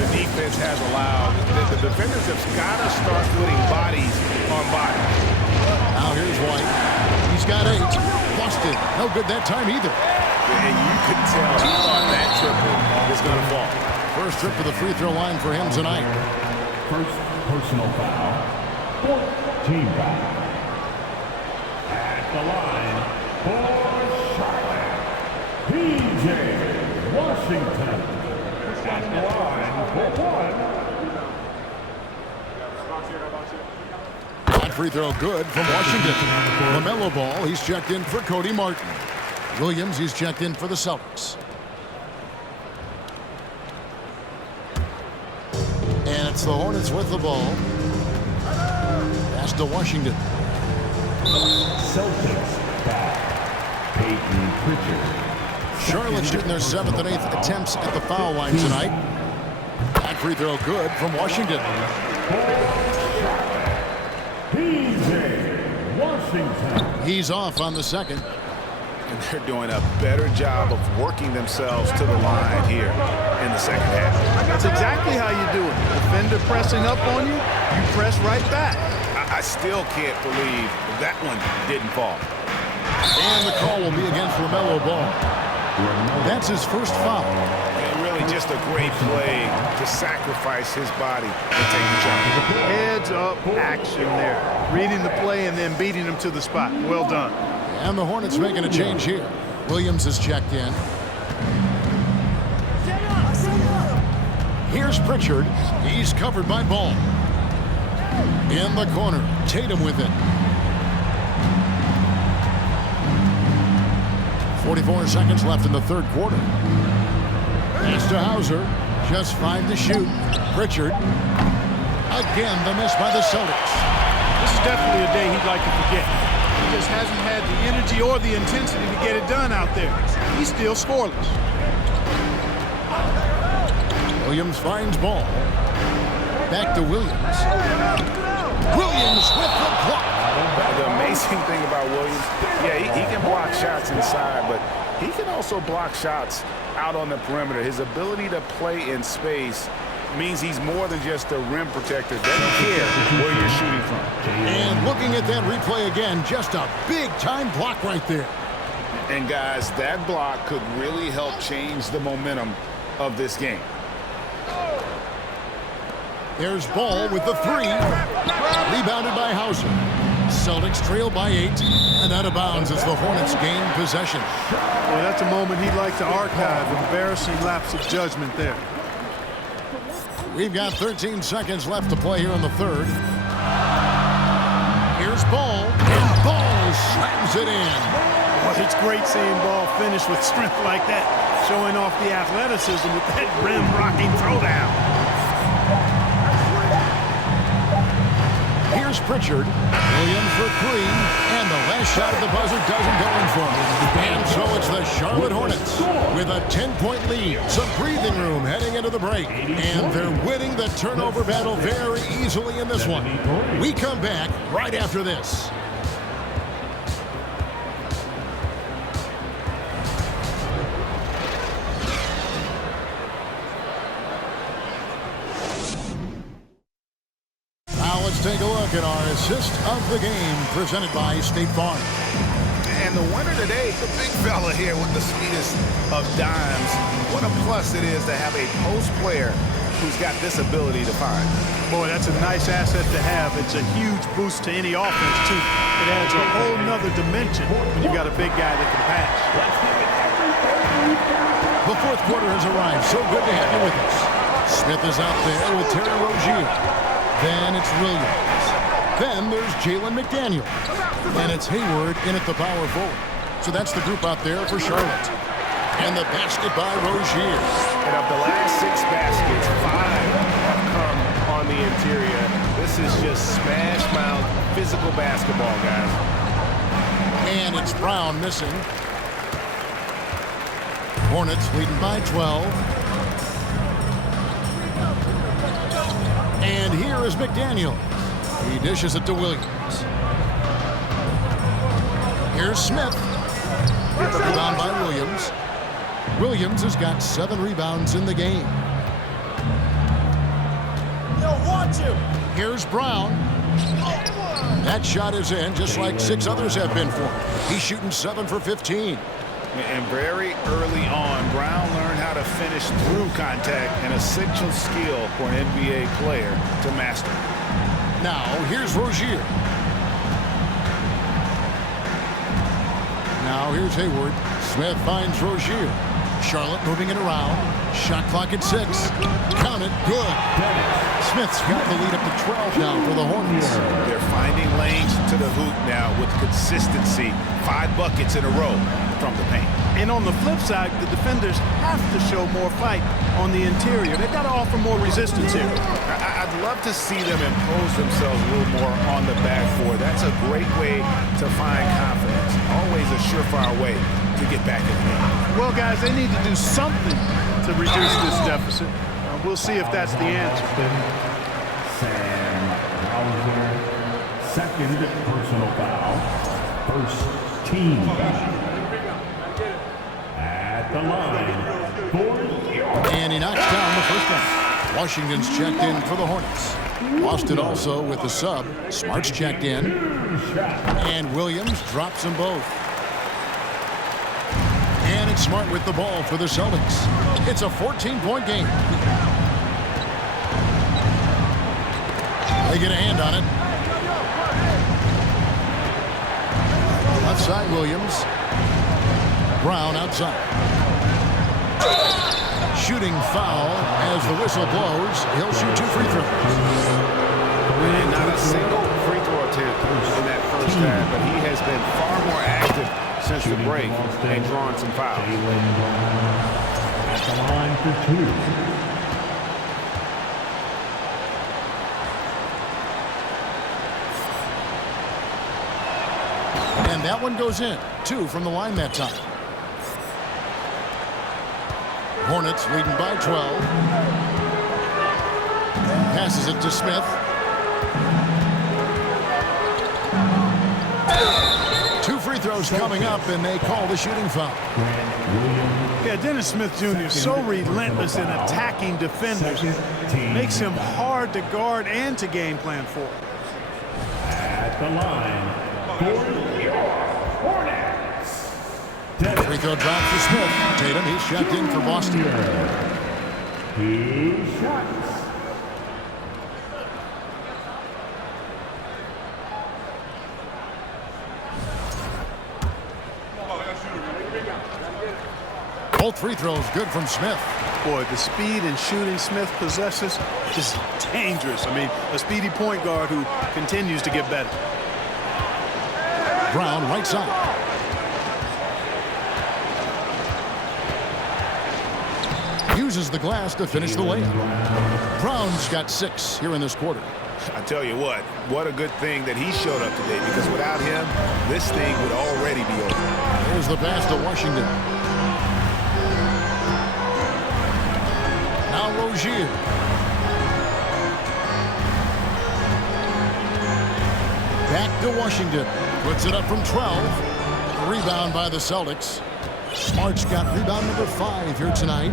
the defense has allowed. The defenders have got to start putting bodies on bodies. Now here's White. He's got 8. Busted. No good that time either. And you could tell he thought that triple was going to fall. First trip to the free throw line for him tonight. First personal foul. Team foul. At the line for Charlotte, P.J. Washington. At the line for 1. That free throw good from Washington. LaMelo Ball, he's checked in for Cody Martin. Williams, he's checked in for the Celtics. And it's the Hornets with the ball. Pass to Washington. Celtics foul. Peyton Pritchard. Charlotte shooting their 7th and 8th attempts at the foul line tonight. That free throw good from Washington. P.J. Washington. He's off on the second. And they're doing a better job of working themselves to the line here in the second half. That's exactly how you do it. Defender pressing up on you, you press right back. I still can't believe that one didn't fall. And the call will be against LaMelo Ball. That's his first foul. And really just a great play to sacrifice his body and take the shot. Heads up action there. Reading the play and then beating him to the spot. Well done. And the Hornets making a change here. Williams is checked in. Here's Pritchard. He's covered by Ball. In the corner, Tatum with it. 44 seconds left in the 3rd quarter. Pass to Hauser. Just 5 to shoot. Pritchard. Again, the miss by the Celtics. This is definitely a day he'd like to forget. He just hasn't had the energy or the intensity to get it done out there. He's still scoreless. Williams finds Ball. Back to Williams. Williams with the block. The amazing thing about Williams, yeah, he can block shots inside, but he can also block shots out on the perimeter. His ability to play in space means he's more than just a rim protector. Doesn't care where you're shooting from. And looking at that replay again, just a big-time block right there. And, guys, that block could really help change the momentum of this game. There's Ball with the 3. Rebounded by Hauser. Celtics trail by 8. And out of bounds as the Hornets gain possession. Well, that's a moment he'd like to archive. Embarrassing lapse of judgment there. We've got 13 seconds left to play here in the 3rd. Here's Ball. And Ball slams it in. Well, it's great seeing Ball finish with strength like that, showing off the athleticism with that rim-rocking throwdown. Here's Pritchard. Williams for 3. And the last shot at the buzzer doesn't go in for him. And so it's the Charlotte Hornets with a 10-point lead. Some breathing room heading into the break. And they're winning the turnover battle very easily in this one. We come back right after this. Let's take a look at our assist of the game presented by State Farm. And the winner today, the big fella here with the sweetest of dimes. What a plus it is to have a post player who's got this ability to find. Boy, that's a nice asset to have. It's a huge boost to any offense, too. It adds a whole nother dimension when you've got a big guy that can pass. The 4th quarter has arrived. So good to have you with us. Smith is out there with Terry Rozier. Then it's Williams. Then there's Jalen McDaniel. And it's Hayward in at the power forward. So that's the group out there for Charlotte. And the basket by Rozier. And of the last 6 baskets, 5 have come on the interior. This is just smash mouth physical basketball, guys. And it's Brown missing. Hornets leading by 12. And here is McDaniel. He dishes it to Williams. Here's Smith. Gets the rebound by Williams. Williams has got 7 rebounds in the game. Watch him. Here's Brown. That shot is in, just like 6 others have been for him. He's shooting 7 for 15. And very early on, Brown learned how to finish through contact, an essential skill for an NBA player to master. Now, here's Rozier. Now, here's Hayward. Smith finds Rozier. Charlotte moving it around. Shot clock at 6. Count it. Good. Smith's got the lead up to 12 now for the Hornets. They're finding lanes to the hoop now with consistency. 5 buckets in a row from the paint. And on the flip side, the defenders have to show more fight on the interior. They've got to offer more resistance here. I'd love to see them impose themselves a little more on the backboard. That's a great way to find confidence. Always a surefire way to get back in the game. Well, guys, they need to do something to reduce this deficit. We'll see if that's the answer. Sam Hauser, second personal foul. First team foul. At the line. And he knocks down the first one. Washington's checked in for the Hornets. Boston also with the sub. Smart's checked in. And Williams drops them both. And it's Smart with the ball for the Celtics. It's a 14-point game. They get a hand on it. Left side, Williams. Brown outside. Shooting foul as the whistle blows. He'll shoot 2 free throws. And not a single free throw attempt in that first half, but he has been far more active since the break and drawing some fouls. At the line for 2. And that one goes in. 2 from the line that time. Hornets leading by 12. Passes it to Smith. Two free throws coming up, and they call the shooting foul. Yeah, Dennis Smith Jr. is so relentless in attacking defenders. Makes him hard to guard and to game plan for. At the line, Hornets. Free throw drop for Smith. Tatum, he's checked in for Boston. 2 shots. Both free throws good from Smith. Boy, the speed and shooting Smith possesses is dangerous. I mean, a speedy point guard who continues to get better. Brown right side. Uses the glass to finish the layup. Brown's got 6 here in this quarter. I tell you what a good thing that he showed up today, because without him, this thing would already be over. Here's the pass to Washington. Now Rozier. Back to Washington. Puts it up from 12. Rebound by the Celtics. Smart's got rebound number 5 here tonight.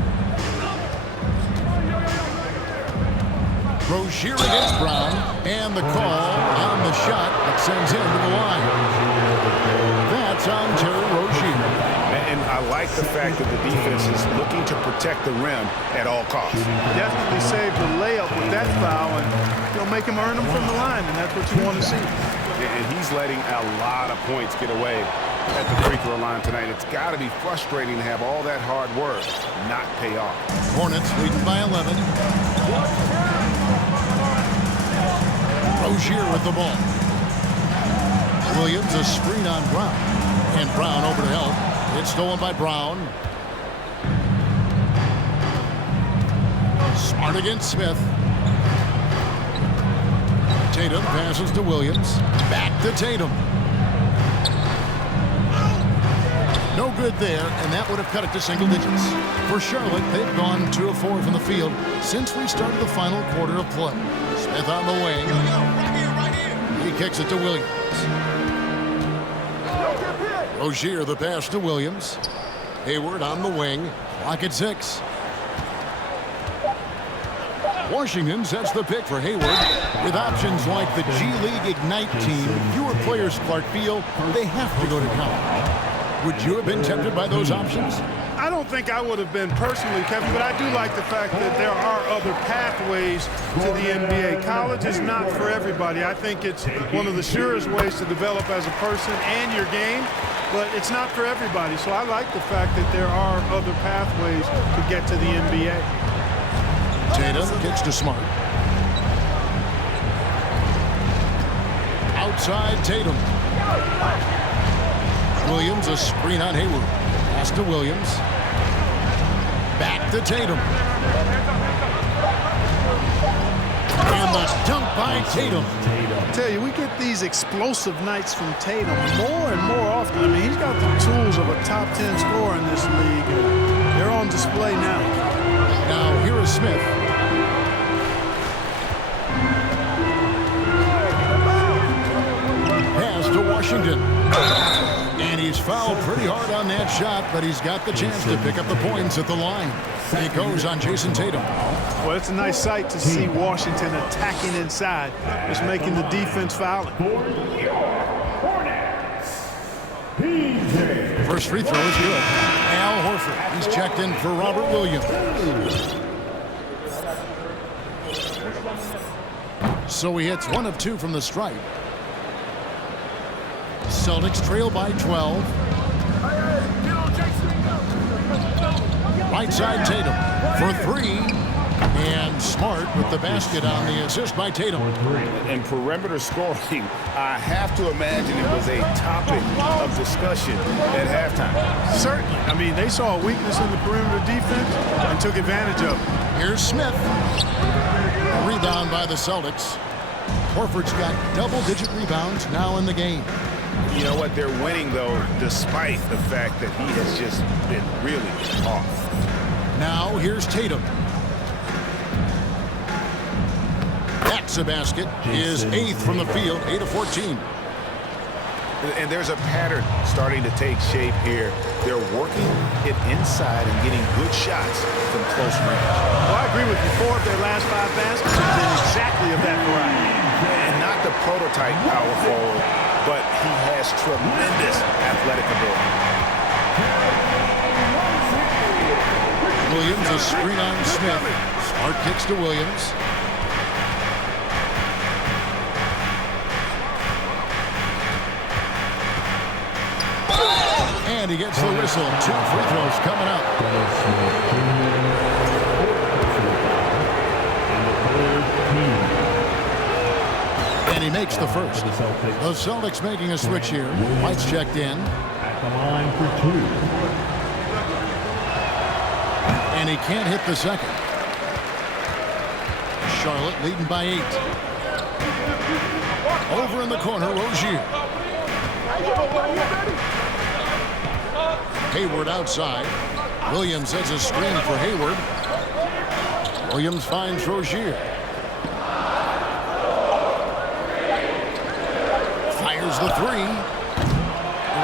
Rozier against Brown. And the call on the shot that sends him to the line. That's on Terry Rozier. And I like the fact that the defense is looking to protect the rim at all costs. Definitely saved the layup with that foul, and you'll make him earn them from the line, and that's what you want to see. And he's letting a lot of points get away at the free throw line tonight. It's got to be frustrating to have all that hard work not pay off. Hornets leading by 11. Rozier with the ball. Williams a screen on Brown. And Brown over to help. It's stolen by Brown. Hard against Smith. Tatum passes to Williams. Back to Tatum. No good there, and that would have cut it to single digits. For Charlotte, they've gone 2 of 4 from the field since we started the final quarter of play. Smith on the wing. He kicks it to Williams. Rozier the pass to Williams. Hayward on the wing. Clock at 6. Washington sets the pick for Hayward. With options like the G League Ignite team, fewer players Clark feel they have to go to college. Would you have been tempted by those options? I don't think I would have been personally, Kevin, but I do like the fact that there are other pathways to the NBA. College is not for everybody. I think it's one of the surest ways to develop as a person and your game, but it's not for everybody. So I like the fact that there are other pathways to get to the NBA. Tatum kicks to Smart. Outside Tatum. Williams, a screen on Hayward. Pass to Williams. Back to Tatum. And the dunk by Tatum. I tell you, we get these explosive nights from Tatum more and more often. I mean, he's got the tools of a top 10 scorer in this league, and they're on display now. Now, here is Smith. Pass to Washington. And he's fouled pretty hard on that shot, but he's got the chance to pick up the points at the line. It goes on Jason Tatum. Well, it's a nice sight to see Washington attacking inside, just making the defense fouling. First free throw is good. Al Horford. He's checked in for Robert Williams. So he hits 1 of 2 from the stripe. Celtics trail by 12. Right side Tatum for 3. And Smart with the basket on the assist by Tatum. And perimeter scoring, I have to imagine it was a topic of discussion at halftime. Certainly. I mean, they saw a weakness in the perimeter defense and took advantage of it. Here's Smith. A rebound by the Celtics. Horford's got double-digit rebounds now in the game. You know what? They're winning, though, despite the fact that he has just been really off. Now, here's Tatum. That's a basket. His 8th from the field, 8 of 14. And there's a pattern starting to take shape here. They're working it inside and getting good shots from close range. Well, I agree with you. 4 of their last 5 baskets have been exactly of that variety. And not the prototype power forward, but he has tremendous athletic ability. Williams, a screen on Smith. Smart kicks to Williams. And he gets the whistle. 2 free throws coming up. And he makes the first. The Celtics making a switch here. White's checked in. At the line for 2. And he can't hit the second. Charlotte leading by 8. Over in the corner, Rozier. Hayward outside. Williams has a screen for Hayward. Williams finds Rozier. Fires the 3.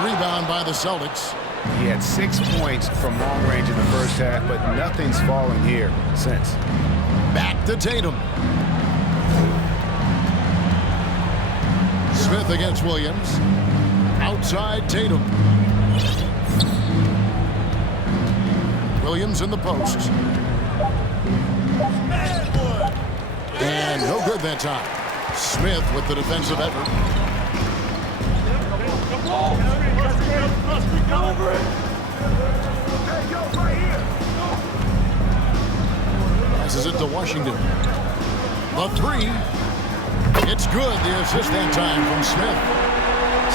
Rebound by the Celtics. He had 6 points from long range in the first half, but nothing's fallen here since. Back to Tatum. Smith against Williams. Outside Tatum. Williams in the post. And no good that time. Smith with the defensive effort. Passes it to Washington. The 3. It's good. The assist that time from Smith.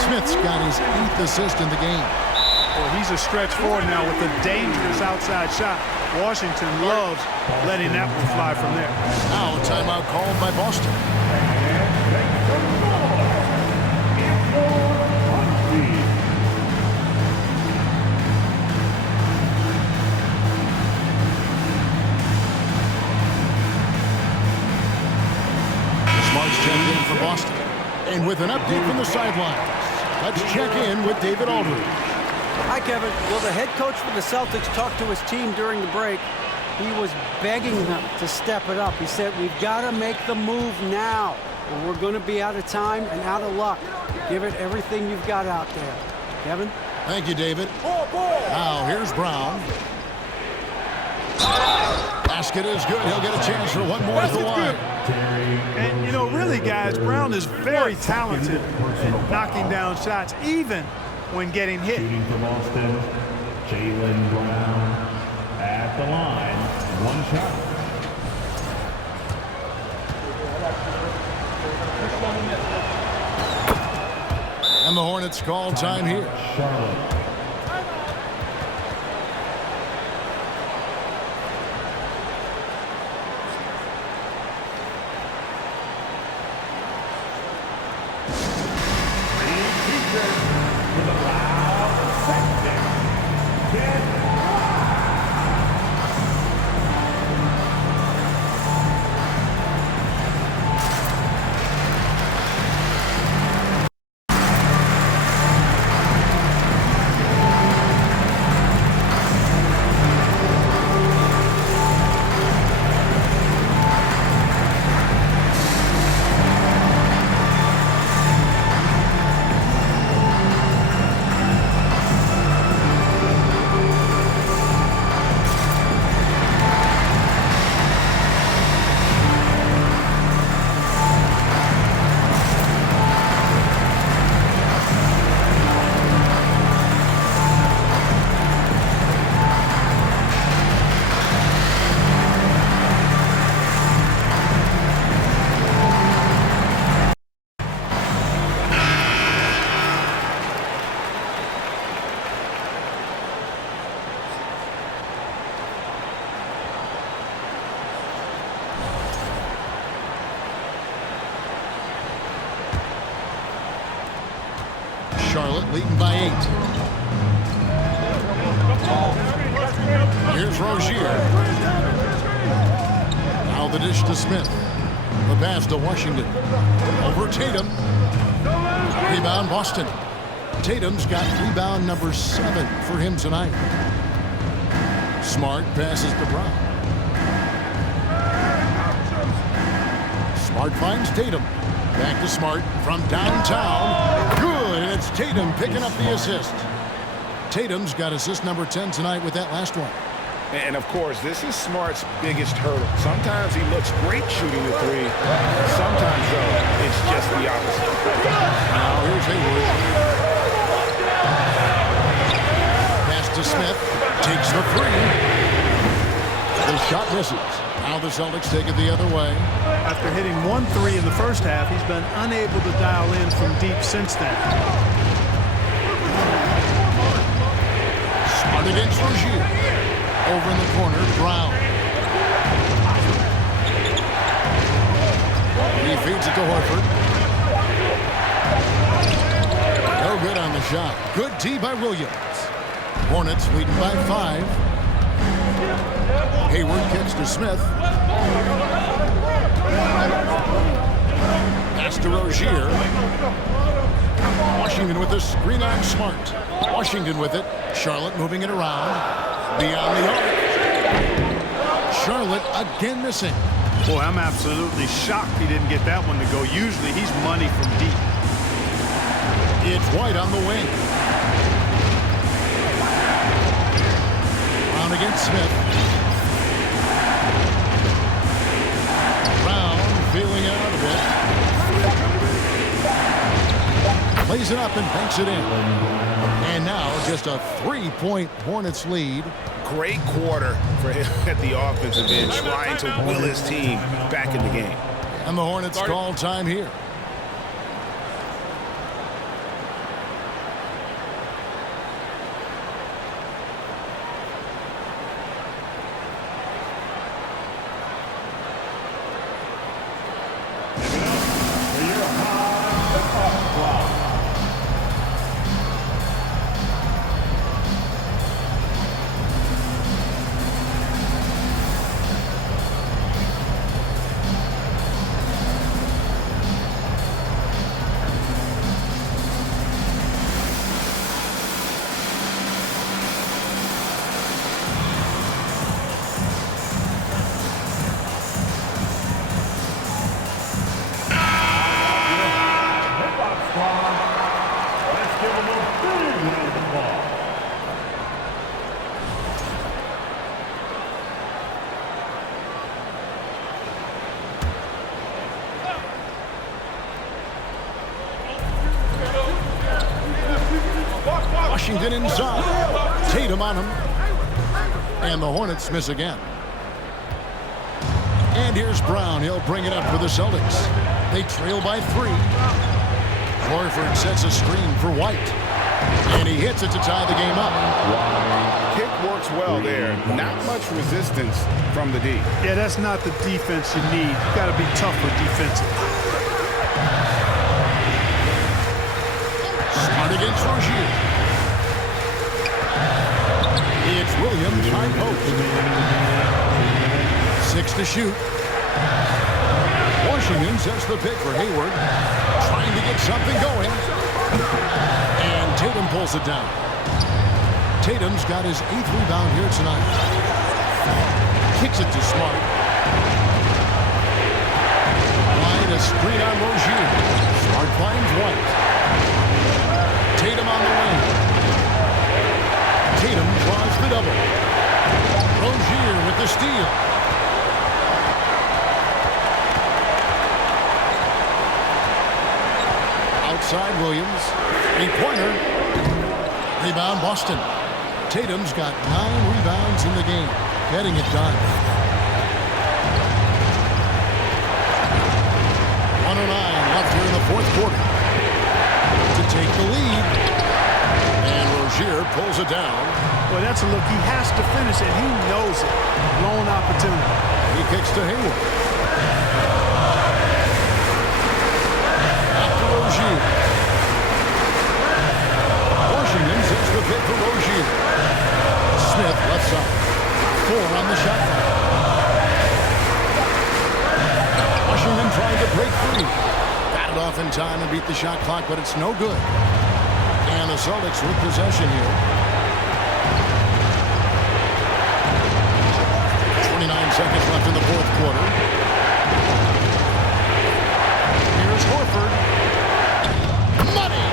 Smith's got his 8th assist in the game. Well, he's a stretch forward now with a dangerous outside shot. Washington loves letting that one fly from there. Now a timeout called by Boston. Smart's checked in for Boston. And with an update from the sidelines, let's check in with David Aldridge. Hi, Kevin. Well, the head coach for the Celtics talked to his team during the break. He was begging them to step it up. He said, we've got to make the move now, or we're going to be out of time and out of luck. Give it everything you've got out there. Kevin? Thank you, David. Now, here's Brown. Basket is good. He'll get a chance for one more at the line. And, you know, really, guys, Brown is very talented at knocking down shots, even when getting hit. Shooting for Boston, Jaylen Brown at the line. One shot. And the Hornets call time here. Charlotte. Charlotte leading by 8. Here's Rozier. Now the dish to Smith. The pass to Washington. Over Tatum. Rebound Boston. Tatum's got rebound number 7 for him tonight. Smart passes to Brown. Smart finds Tatum. Back to Smart from downtown. Good, and it's Tatum picking up the assist. Tatum's got assist number 10 tonight with that last one. And, of course, this is Smart's biggest hurdle. Sometimes he looks great shooting the three. Sometimes, though, it's just the opposite. Now here's Hayward. Pass to Smith. Takes the three. The shot misses. Now the Celtics take it the other way. After hitting 1 3 in the first half, he's been unable to dial in from deep since then. Smart against Rozier. Over in the corner, Brown. He feeds it to Horford. No good on the shot. Good D by Williams. Hornets leading by 5. Hayward kicks to Smith. Pass to Rozier. Washington with the screen on Smart. Washington with it. Charlotte moving it around. Beyond the arc. Charlotte again missing. Boy, I'm absolutely shocked he didn't get that one to go. Usually he's money from deep. It's White on the wing. Brown against Smith. Brown feeling out a bit. Plays it up and banks it in. And now just a 3-point Hornets lead. Great quarter for him at the offensive end, trying to will his team back in the game. And the Hornets call time here. Washington inside. Tatum on him. And the Hornets miss again. And here's Brown. He'll bring it up for the Celtics. They trail by 3. Horford sets a screen for White. And he hits it to tie the game up. Kick works well there. Not much resistance from the D. Yeah, that's not the defense you need. You got to be tougher defensively. Smart against Rozier. It's Williams high post. 6 to shoot. Washington sets the pick for Hayward. Trying to get something going. And Tatum pulls it down. Tatum's got his 8th rebound here tonight. Kicks it to Smart. Line a screen on Rozier. Smart finds White. Tatum on the wing. Tatum draws the double. Rozier with the steal. Outside Williams. 3-pointer. Rebound Boston. Tatum's got 9 rebounds in the game. Getting it done. 109 left here in the 4th quarter. To take the lead. And Rozier pulls it down. Well, that's a look. He has to finish it. He knows it. Blown opportunity. He kicks to Hayward. After Rozier. Washington sets the pick for Rozier. Smith left side. 4 on the shot clock. Washington trying to break free. Got it off in time and beat the shot clock, but it's no good. And the Celtics with possession here. 29 seconds left in the 4th quarter. Here's Horford. Money!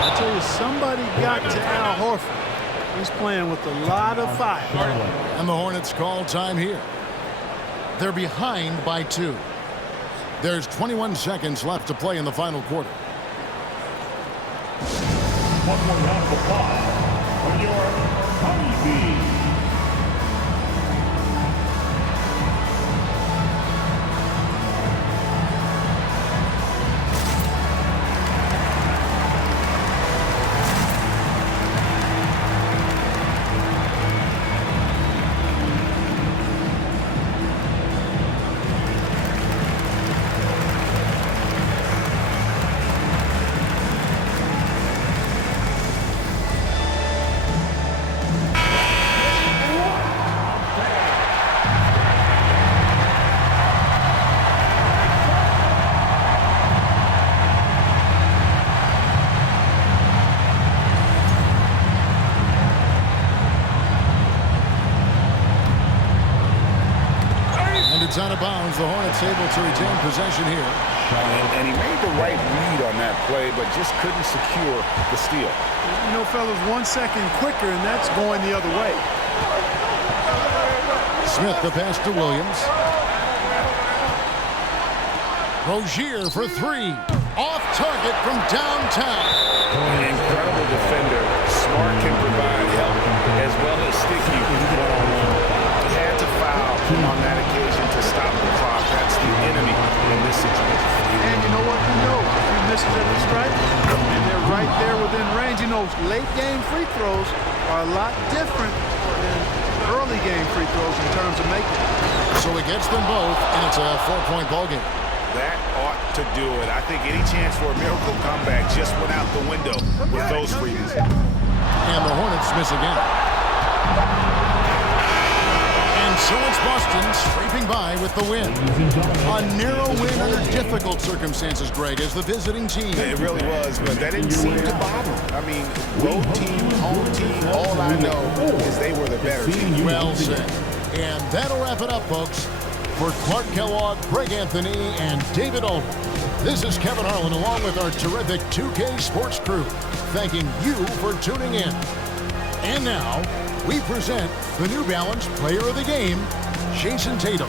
I tell you, somebody got to Al Horford. He's playing with a lot of fire. And the Hornets call time here. They're behind by 2. There's 21 seconds left to play in the final quarter. 1 more round of applause for your Honeybee. It's out of bounds. The Hornets able to retain possession here. And he made the right read on that play, but just couldn't secure the steal. You know, fellas, 1 second quicker, and that's going the other way. Smith the pass to Williams. Rozier for 3. Off target from downtown. An incredible defender. Smart can provide help as well as stick you one-on-one. Had to foul on that occasion to stop the clock. That's the enemy in this situation. And you know what? He knows if he misses at the stripe, and they're right there within range. He knows late game free throws are a lot different than early game free throws in terms of making. So he gets them both, and it's a 4-point ball game. That ought to do it. I think any chance for a miracle comeback just went out the window with those frees. And the Hornets miss again. And so it's Boston scraping by with the win. A narrow win under difficult circumstances, Greg, as the visiting team. It really was, but that didn't seem to bother. I mean, road team, home team, all I know is they were the better team. Well said. And that'll wrap it up, folks. For Clark Kellogg, Greg Anthony, and David Ulrich, this is Kevin Harlan along with our terrific 2K Sports crew, thanking you for tuning in. And now, we present the New Balance Player of the Game, Jason Tatum.